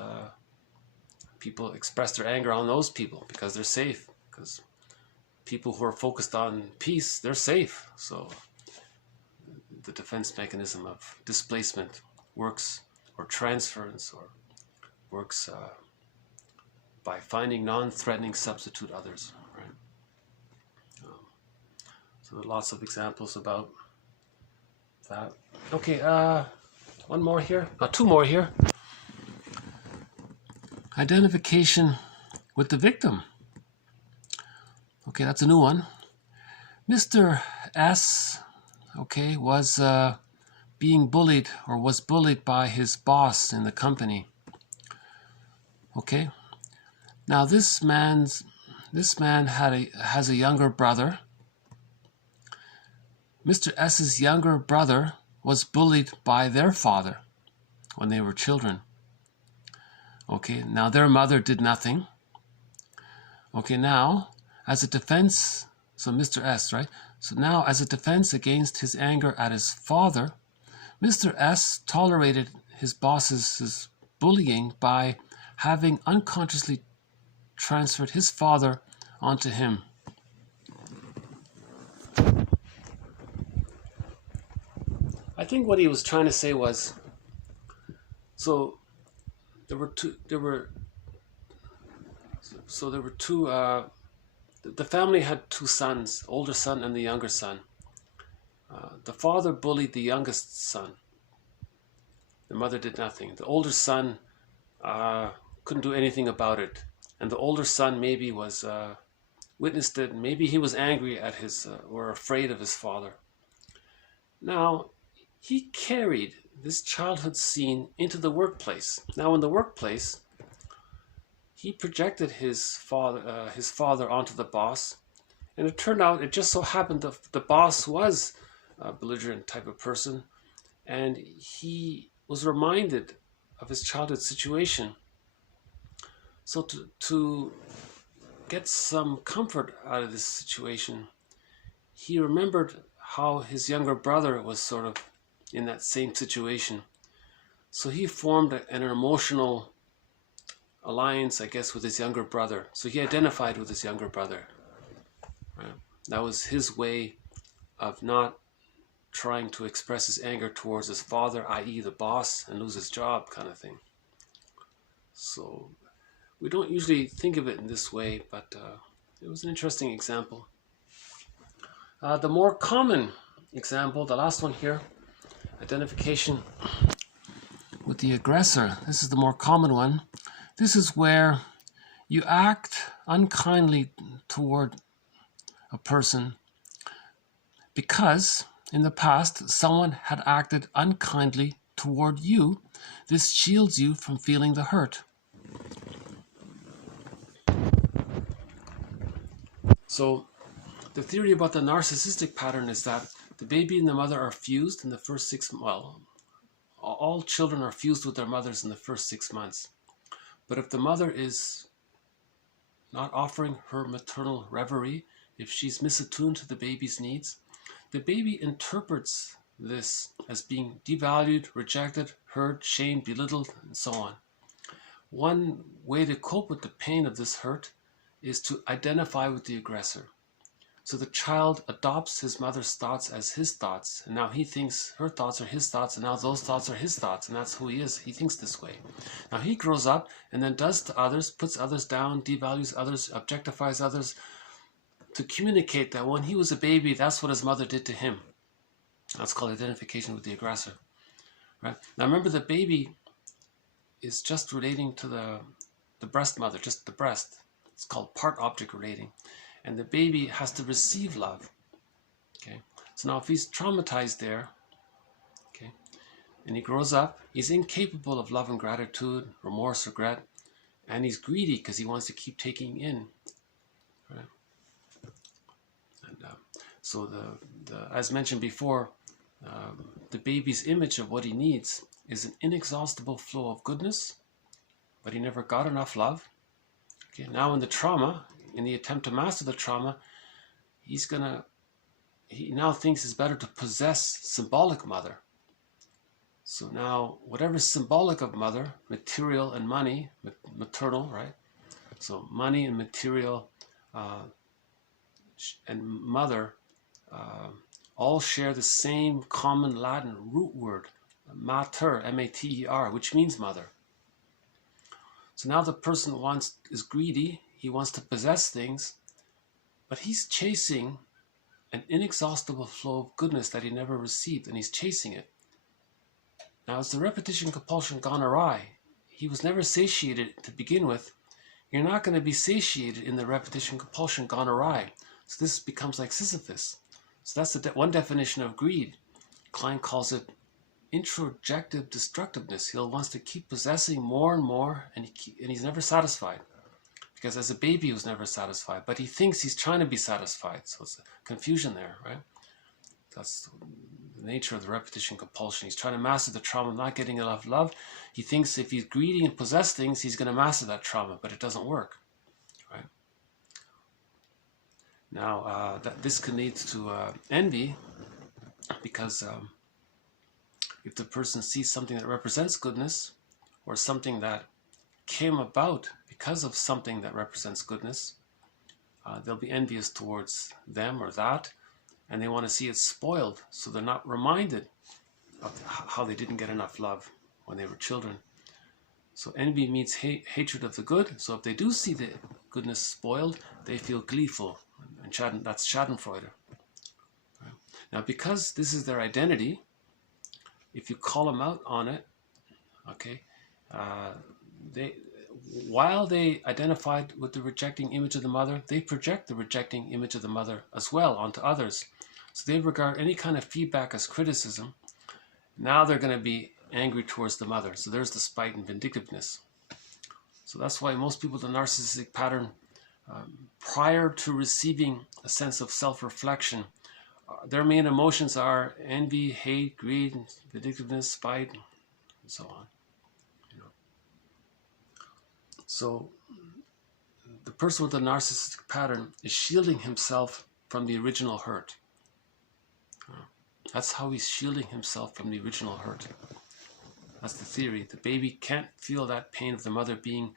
people express their anger on those people because they're safe. Because people who are focused on peace, they're safe. So the defense mechanism of displacement works, or transference, or works by finding non-threatening substitute others. Right? So there are lots of examples about that. Okay, one more here. Two more here. Identification with the victim. Okay, that's a new one. Mr. S, okay, was being bullied or was bullied by his boss in the company. Okay, now this man has a younger brother. Mr. S's younger brother was bullied by their father when they were children. Okay, now their mother did nothing. Okay, now as a defense, so Mr. S, right? So now as a defense against his anger at his father, Mr. S tolerated his boss's bullying by having unconsciously transferred his father onto him. I think what he was trying to say was, so there were two, the family had two sons, older son and the younger son. The father bullied the youngest son. The mother did nothing. The older son couldn't do anything about it. And the older son maybe was witnessed it. Maybe he was angry at his or afraid of his father. Now, he carried this childhood scene into the workplace. Now, in the workplace, he projected his father onto the boss, and it turned out, it just so happened that the boss was a belligerent type of person, and he was reminded of his childhood situation. So to get some comfort out of this situation, he remembered how his younger brother was sort of in that same situation. So he formed an emotional alliance, I guess, with his younger brother. So he identified with his younger brother. Right? That was his way of not trying to express his anger towards his father, i.e. the boss, and lose his job kind of thing. So we don't usually think of it in this way, but it was an interesting example. The more common example, the last one here, identification with the aggressor. This is the more common one. This is where you act unkindly toward a person because in the past someone had acted unkindly toward you. This shields you from feeling the hurt. So the theory about the narcissistic pattern is that the baby and the mother are fused in the first 6 months. Well, all children are fused with their mothers in the first 6 months. But if the mother is not offering her maternal reverie, if she's misattuned to the baby's needs, the baby interprets this as being devalued, rejected, hurt, shamed, belittled, and so on. One way to cope with the pain of this hurt is to identify with the aggressor. So the child adopts his mother's thoughts as his thoughts, and now he thinks her thoughts are his thoughts, and now those thoughts are his thoughts, and that's who he is. He thinks this way. Now he grows up and then does to others, puts others down, devalues others, objectifies others, to communicate that when he was a baby, that's what his mother did to him. That's called identification with the aggressor. Right? Now remember, the baby is just relating to the breast mother, just the breast. It's called part-object relating. And the baby has to receive love. Okay, so now if he's traumatized there, okay, and he grows up, he's incapable of love and gratitude, remorse, regret, and he's greedy because he wants to keep taking in. Right? And so as mentioned before, the baby's image of what he needs is an inexhaustible flow of goodness, but he never got enough love. Okay, now in the trauma, in the attempt to master the trauma, he now thinks it's better to possess symbolic mother. So now whatever's symbolic of mother, material and money, maternal, right? So money and material and mother all share the same common Latin root word, mater, M-A-T-E-R, which means mother. So now the person is greedy. He wants to possess things, but he's chasing an inexhaustible flow of goodness that he never received, and he's chasing it. Now, as the repetition compulsion gone awry, he was never satiated to begin with. you're not going to be satiated in the repetition compulsion gone awry. So this becomes like Sisyphus. So that's the one definition of greed. Klein calls it introjective destructiveness. He'll wants to keep possessing more and more, and he's never satisfied. Because as a baby he was never satisfied, but he thinks he's trying to be satisfied. So it's a confusion there, right? That's the nature of the repetition compulsion. He's trying to master the trauma of not getting enough love. He thinks if he's greedy and possess things, he's going to master that trauma, but it doesn't work, right? Now, this can lead to envy, because if the person sees something that represents goodness, or something that came about because of something that represents goodness, they'll be envious towards them or that, and they want to see it spoiled, so they're not reminded of how they didn't get enough love when they were children. So envy means hatred of the good. So if they do see the goodness spoiled, they feel gleeful, and that's Schadenfreude. Right? Now, because this is their identity, if you call them out on it, okay, while they identified with the rejecting image of the mother, they project the rejecting image of the mother as well onto others. So they regard any kind of feedback as criticism. Now they're going to be angry towards the mother. So there's the spite and vindictiveness. So that's why most people with a narcissistic pattern, prior to receiving a sense of self-reflection, their main emotions are envy, hate, greed, vindictiveness, spite, and so on. So the person with a narcissistic pattern is shielding himself from the original hurt. That's how he's shielding himself from the original hurt. That's the theory. The baby can't feel that pain of the mother being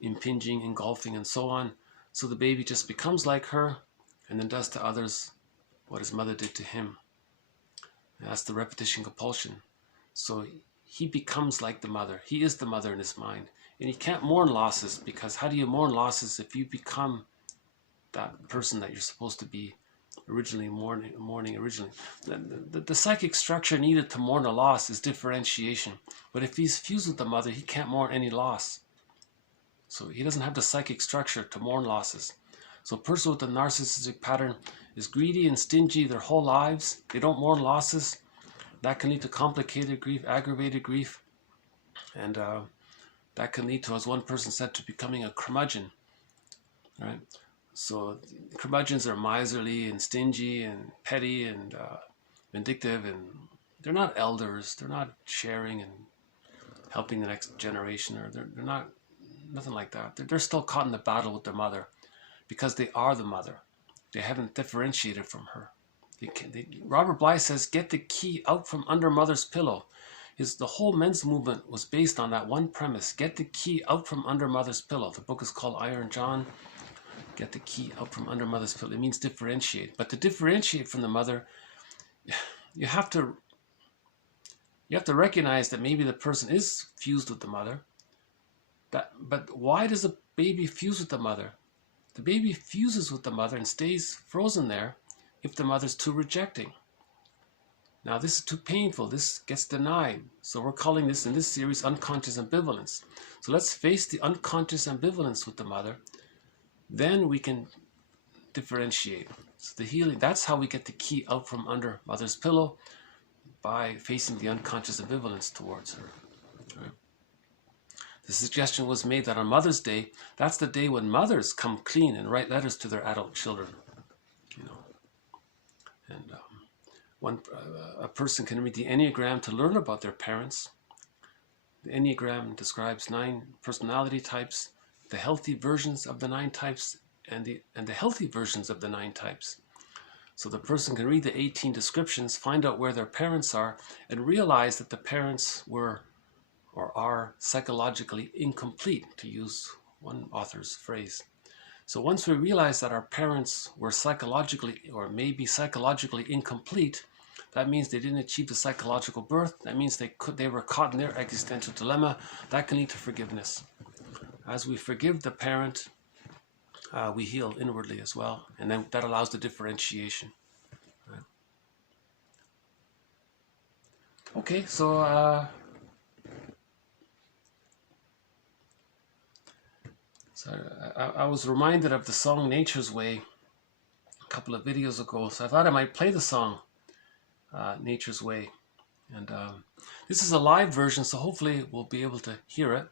impinging, engulfing, and so on. So the baby just becomes like her and then does to others what his mother did to him. And that's the repetition compulsion. So he becomes like the mother. He is the mother in his mind. And he can't mourn losses, because how do you mourn losses if you become that person that you're supposed to be originally mourning originally? The psychic structure needed to mourn a loss is differentiation. But if he's fused with the mother, he can't mourn any loss. So he doesn't have the psychic structure to mourn losses. So a person with a narcissistic pattern is greedy and stingy their whole lives. They don't mourn losses. That can lead to complicated grief, aggravated grief. And that can lead to, as one person said, to becoming a curmudgeon, right? So curmudgeons are miserly and stingy and petty and vindictive, and they're not elders. They're not sharing and helping the next generation, or they're not, nothing like that. They're still caught in the battle with their mother, because they are the mother. They haven't differentiated from her. Robert Bly says, get the key out from under mother's pillow. The whole men's movement was based on that one premise: get the key out from under mother's pillow. The book is called Iron John. Get the key out from under mother's pillow. It means differentiate. But to differentiate from the mother, you have to recognize that maybe the person is fused with the mother. But why does a baby fuse with the mother? The baby fuses with the mother and stays frozen there if the mother's too rejecting. Now, this is too painful. This gets denied. So we're calling this, in this series, unconscious ambivalence. So let's face the unconscious ambivalence with the mother. Then we can differentiate. So the healing, that's how we get the key out from under mother's pillow, by facing the unconscious ambivalence towards her. Right? The suggestion was made that on Mother's Day, that's the day when mothers come clean and write letters to their adult children. And a person can read the Enneagram to learn about their parents. The Enneagram describes 9 personality types, the healthy versions of the 9 types, and the healthy versions of the 9 types. So the person can read the 18 descriptions, find out where their parents are, and realize that the parents were or are psychologically incomplete, to use one author's phrase. So once we realize that our parents were psychologically, or maybe psychologically incomplete, that means they didn't achieve the psychological birth. That means they were caught in their existential dilemma. That can lead to forgiveness. As we forgive the parent, we heal inwardly as well, and then that allows the differentiation. Right. Okay, so So I was reminded of the song Nature's Way a couple of videos ago, so I thought I might play the song Nature's Way. And this is a live version, so hopefully we'll be able to hear it.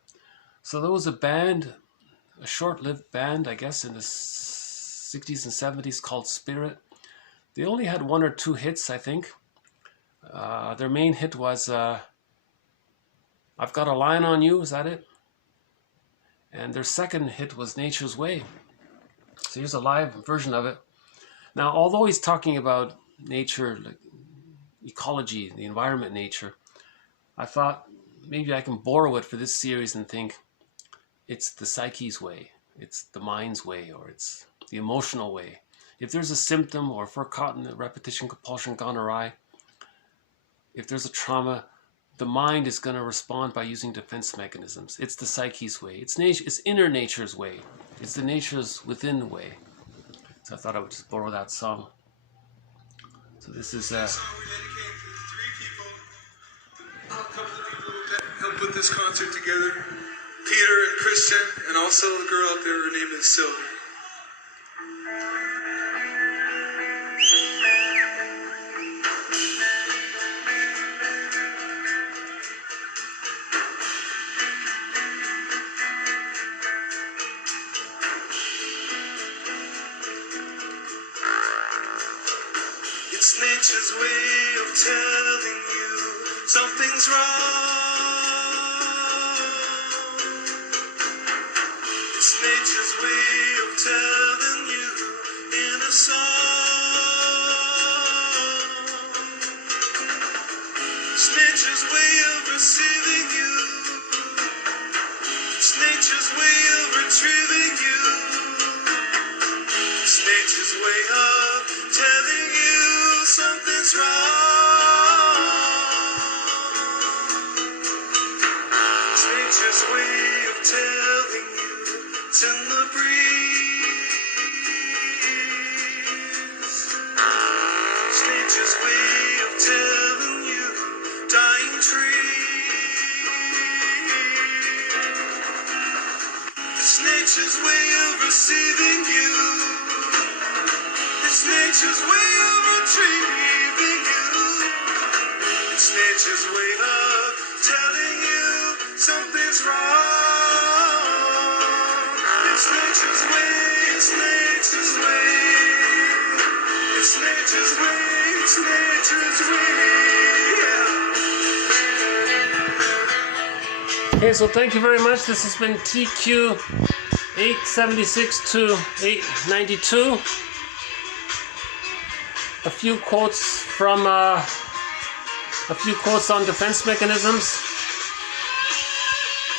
So there was a band, a short-lived band, I guess, in the 60s and 70s called Spirit. They only had 1 or 2 hits, I think. Their main hit was I've Got a Line on You, is that it? And their second hit was Nature's Way. So here's a live version of it. Now, although he's talking about nature, like ecology, the environment, nature, I thought maybe I can borrow it for this series and think it's the psyche's way, it's the mind's way, or it's the emotional way. If there's a symptom, or if we're caught in the repetition compulsion gone awry, if there's a trauma, the mind is going to respond by using defense mechanisms. It's the psyche's way. It's nature. It's inner nature's way. It's the nature's within way. So I thought I would just borrow that song. So this is This song we dedicate to 3 people. A couple of people that helped put this concert together. Peter and Christian, and also the girl out there, her name is Sylvie. It's nature's way of telling you something's wrong. It's nature's way of telling you in a song. It's nature's way of receiving you. It's nature's way of retrieving you. It's nature's way of telling you something's wrong. It's nature's way of telling you it's in the breeze. It's nature's way of telling you dying tree. It's nature's way of receiving you. It's nature's way of retrieving you. It's nature's way of telling you something's wrong. It's nature's way, it's nature's way. It's nature's way, it's nature's way. Yeah. Okay, so thank you very much. This has been TQ 876 to 892. A few quotes on defense mechanisms.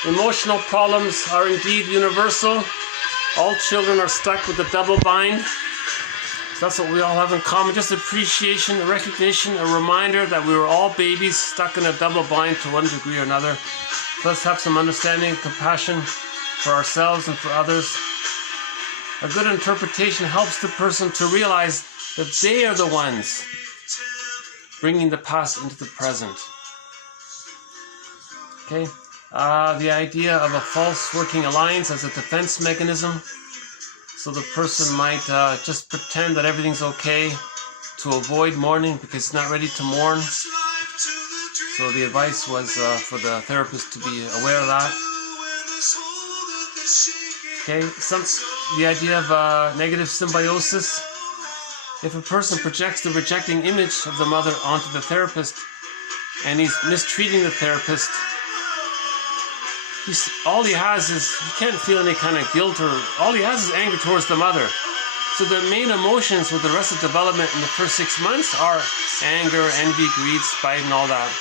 Emotional problems are indeed universal. All children are stuck with a double bind. So that's what we all have in common. Just appreciation, a recognition, a reminder that we were all babies stuck in a double bind to one degree or another. Let's have some understanding, compassion for ourselves and for others. A good interpretation helps the person to realize that they are the ones bringing the past into the present. Okay, the idea of a false working alliance as a defense mechanism. So the person might just pretend that everything's okay to avoid mourning because he's not ready to mourn. So the advice was for the therapist to be aware of that. Okay, the idea of negative symbiosis. If a person projects the rejecting image of the mother onto the therapist and he's mistreating the therapist, all he has is, he can't feel any kind of guilt, or all he has is anger towards the mother. So the main emotions with the arrested development in the first 6 months are anger, envy, greed, spite, and all that.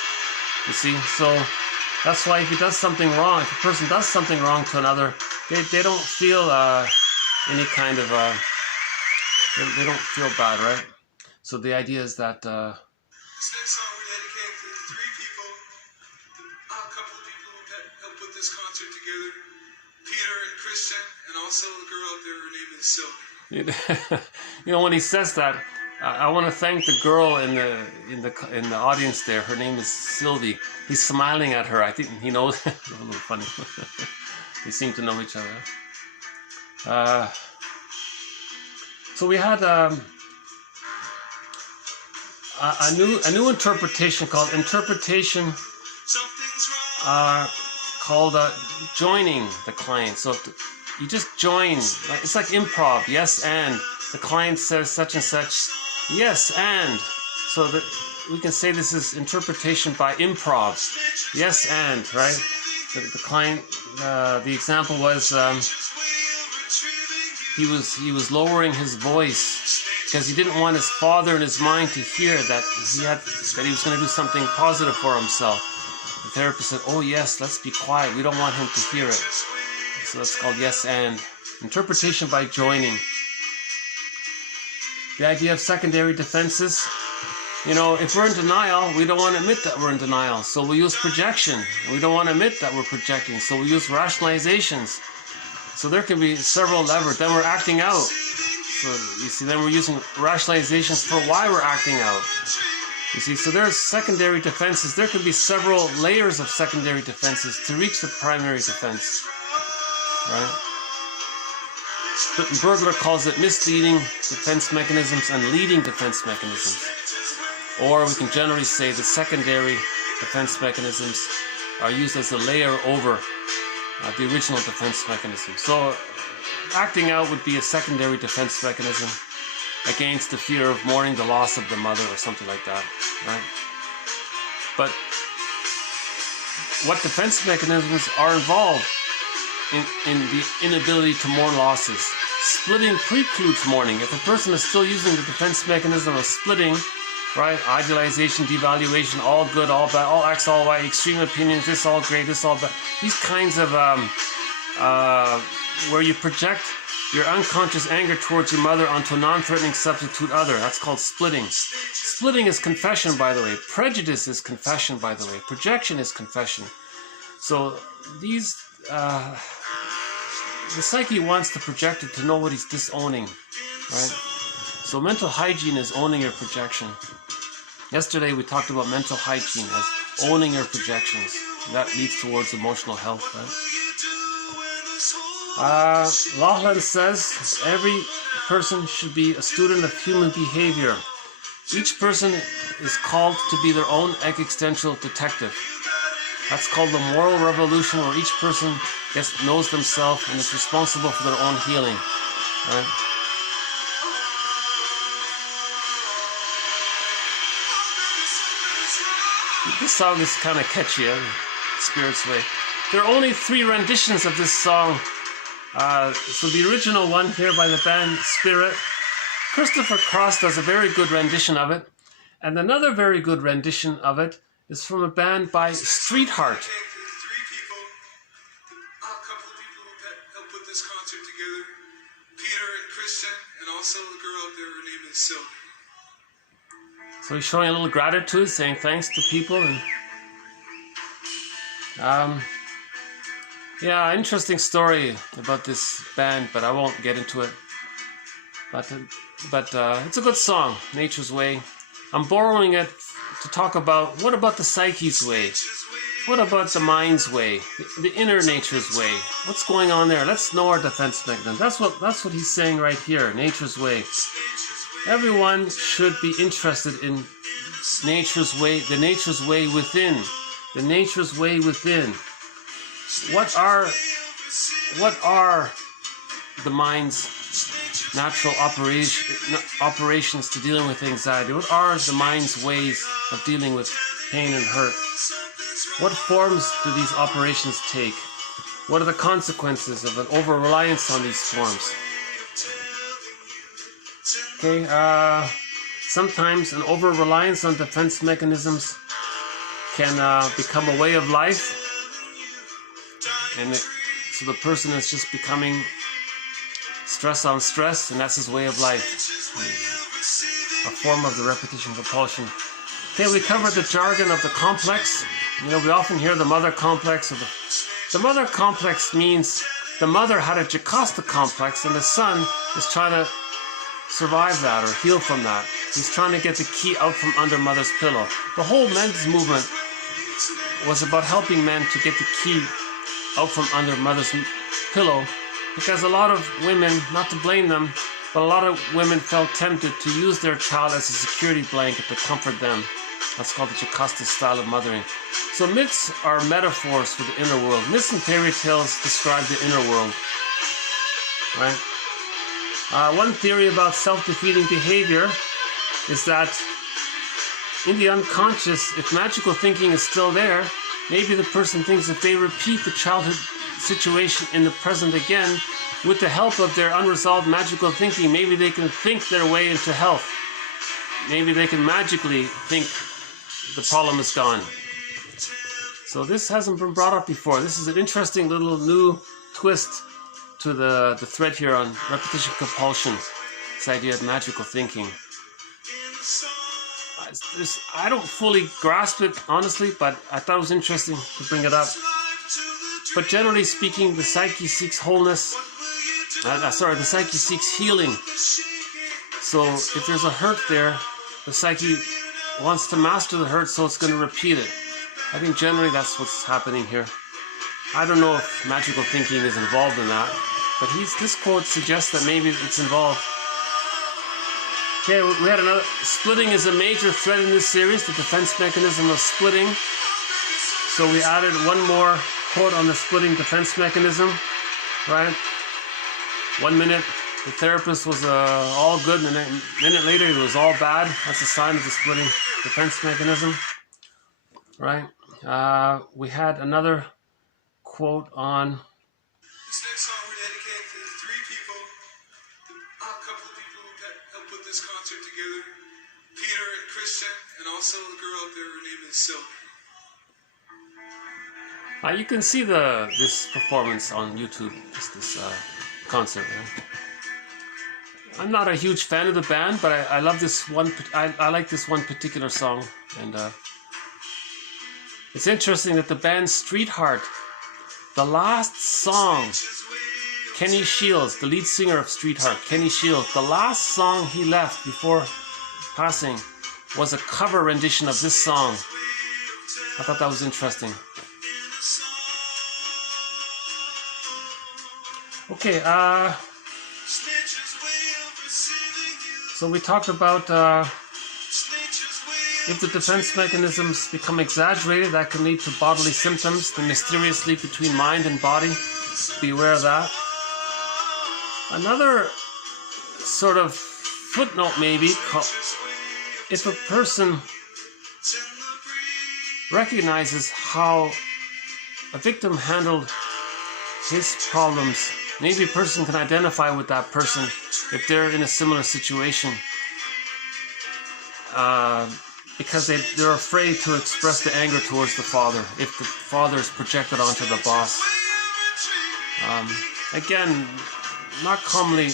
You see, so that's why if he does something wrong, if a person does something wrong to another, they don't feel any kind of they don't feel bad, right? So the idea is that This next song we dedicate to 3 people. A couple of people that helped put this concert together. Peter and Christian, and also the girl out there, her name is Sylvie. you know, when he says that, I want to thank the girl in the audience there. Her name is Sylvie. He's smiling at her. I think he knows. A little funny. They seem to know each other. So we had a new interpretation called called joining the client. So you just join. It's like improv. Yes, and the client says such and such. Yes, and so that we can say this is interpretation by improv. Yes, and right. The client. The example was he was lowering his voice because he didn't want his father in his mind to hear that he was going to do something positive for himself. The therapist said, "Oh yes, let's be quiet. We don't want him to hear it." So that's called yes and. Interpretation by joining. The idea of secondary defenses. You know, if we're in denial, we don't want to admit that we're in denial. So we use projection. We don't want to admit that we're projecting. So we use rationalizations. So there can be several levers. Then we're acting out. So you see, then we're using rationalizations for why we're acting out. You see, so there's secondary defenses. There can be several layers of secondary defenses to reach the primary defense. Right? Burglar calls it misleading defense mechanisms and leading defense mechanisms. Or we can generally say the secondary defense mechanisms are used as a layer over the original defense mechanism. So acting out would be a secondary defense mechanism against the fear of mourning the loss of the mother or something like that, right? But what defense mechanisms are involved in the inability to mourn losses? Splitting precludes mourning. If a person is still using the defense mechanism of splitting, right? Idealization, devaluation, all good, all bad, all X, all Y, extreme opinions, this all great, this all bad. These kinds of, where you project your unconscious anger towards your mother onto a non-threatening substitute other. That's called splitting. Splitting is confession, by the way. Prejudice is confession, by the way. Projection is confession. So these, the psyche wants the projector to know what he's disowning, right? So mental hygiene is owning your projection. Yesterday we talked about mental hygiene as owning your projections. That leads towards emotional health, right? Laughlin says every person should be a student of human behavior. Each person is called to be their own existential detective. That's called the moral revolution, where each person knows themselves and is responsible for their own healing, right? This song is kind of catchy, Spirit's Way. There are only 3 renditions of this song. So the original one here by the band Spirit, Christopher Cross does a very good rendition of it. And another very good rendition of it is from a band by Streetheart. 3 people, a couple of people that helped put this concert together. Peter and Christian, and also the girl out there, her name is Sylvie. So he's showing a little gratitude, saying thanks to people. And yeah, interesting story about this band, but I won't get into it. But it's a good song, Nature's Way. I'm borrowing it to talk about, what about the psyche's way? What about the mind's way? The inner nature's way? What's going on there? Let's know our defense mechanism. That's what he's saying right here, nature's way. Everyone should be interested in nature's way, the nature's way within. The nature's way within. What are the mind's natural operations to dealing with anxiety? What are the mind's ways of dealing with pain and hurt? What forms do these operations take? What are the consequences of an over-reliance on these forms? Okay, sometimes an over-reliance on defense mechanisms can become a way of life, and so the person is just becoming stress on stress, and that's his way of life, a form of the repetition compulsion. Okay, we covered the jargon of the complex. You know, we often hear the mother complex. Or the mother complex means the mother had a Jocasta complex, and the son is trying to survive that or heal from that. He's trying to get the key out from under mother's pillow. The whole men's movement was about helping men to get the key out from under mother's pillow because a lot of women, not to blame them, but a lot of women felt tempted to use their child as a security blanket to comfort them. That's called the Jocasta style of mothering. So myths are metaphors for the inner world. Myths and fairy tales describe the inner world. Right? One theory about self-defeating behavior is that in the unconscious, if magical thinking is still there, maybe the person thinks if they repeat the childhood situation in the present again, with the help of their unresolved magical thinking, maybe they can think their way into health. Maybe they can magically think the problem is gone. So this hasn't been brought up before. This is an interesting little new twist to the thread here on repetition compulsion. This idea of magical thinking. I don't fully grasp it, honestly, but I thought it was interesting to bring it up. But generally speaking, the psyche seeks wholeness. The psyche seeks healing. So if there's a hurt there, the psyche wants to master the hurt, so it's going to repeat it. I think generally that's what's happening here. I don't know if magical thinking is involved in that, but this quote suggests that maybe it's involved. Okay, we had another. Splitting is a major thread in this series, the defense mechanism of splitting. So we added one more quote on the splitting defense mechanism, right? 1 minute, the therapist was all good, and a minute later it was all bad. That's a sign of the splitting defense mechanism, right? We had another quote on. This next song we dedicate to three people, a couple of people who helped put this concert together. Peter and Christian, and also the girl up there, her name is Sylvie. You can see this performance on YouTube, this concert. Right? I'm not a huge fan of the band, but I love this one. I like this one particular song, and it's interesting that the band Streetheart, the last song, Kenny Shields, the lead singer of Streetheart, Kenny Shields, the last song he left before passing was a cover rendition of this song. I thought that was interesting. Okay, so we talked about if the defense mechanisms become exaggerated, that can lead to bodily symptoms, the mysterious link between mind and body. Be aware of that. Another sort of footnote maybe, if a person recognizes how a victim handled his problems, maybe a person can identify with that person if they're in a similar situation, because they're afraid to express the anger towards the father if the father is projected onto the boss. Again, not commonly.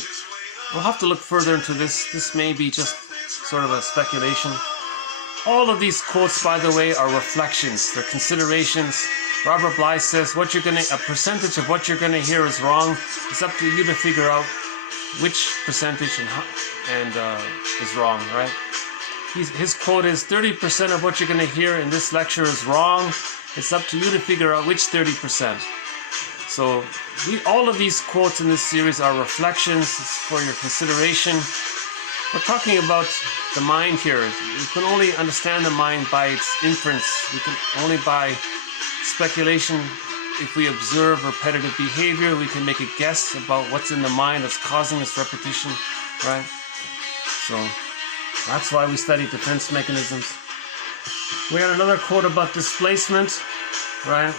We'll have to look further into this. This may be just sort of a speculation. All of these quotes, by the way, are reflections. They're considerations. Robert Bly says a percentage of what you're gonna hear is wrong. It's up to you to figure out which percentage is wrong, right? His quote is 30% of what you're gonna hear in this lecture is wrong. It's up to you to figure out which 30%. So all of these quotes in this series are reflections. It's for your consideration. We're talking about the mind here. We can only understand the mind by its inference. We can only by speculation. If we observe repetitive behavior, we can make a guess about what's in the mind that's causing this repetition, right? So that's why we study defense mechanisms. We had another quote about displacement, right?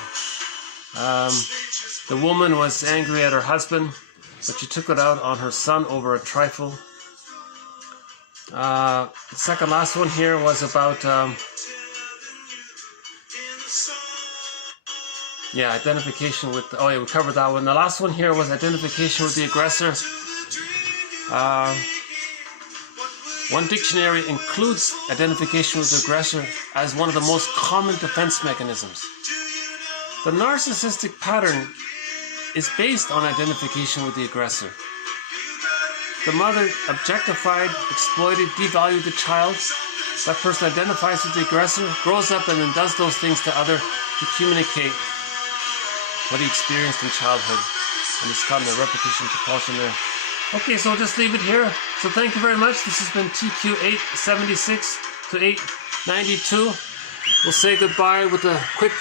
The woman was angry at her husband, but she took it out on her son over a trifle. The second last one here was about identification with we covered that one. The last one here was identification with the aggressor. One dictionary includes identification with the aggressor as one of the most common defense mechanisms. The narcissistic pattern is based on identification with the aggressor. The mother objectified, exploited, devalued the child. That person identifies with the aggressor, grows up, and then does those things to others to communicate what he experienced in childhood. and it's caught in the repetition compulsion there. Okay, so we'll just leave it here. So thank you very much. This has been TQ 876 to 892. We'll say goodbye with a quick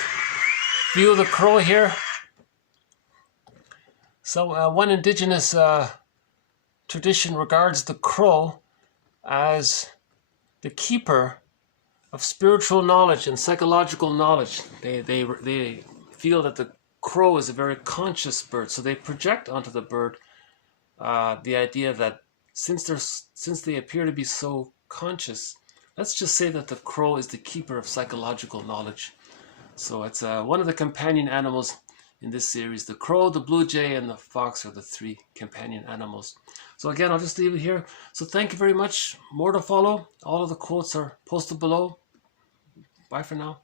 view of the crow here. So one indigenous tradition regards the crow as the keeper of spiritual knowledge and psychological knowledge. They feel that the crow is a very conscious bird, so they project onto the bird the idea that since they appear to be so conscious, let's just say that the crow is the keeper of psychological knowledge. So it's one of the companion animals in this series. The crow, the blue jay, and the fox are the three companion animals. So again, I'll just leave it here. So thank you very much. More to follow. All of the quotes are posted below. Bye for now.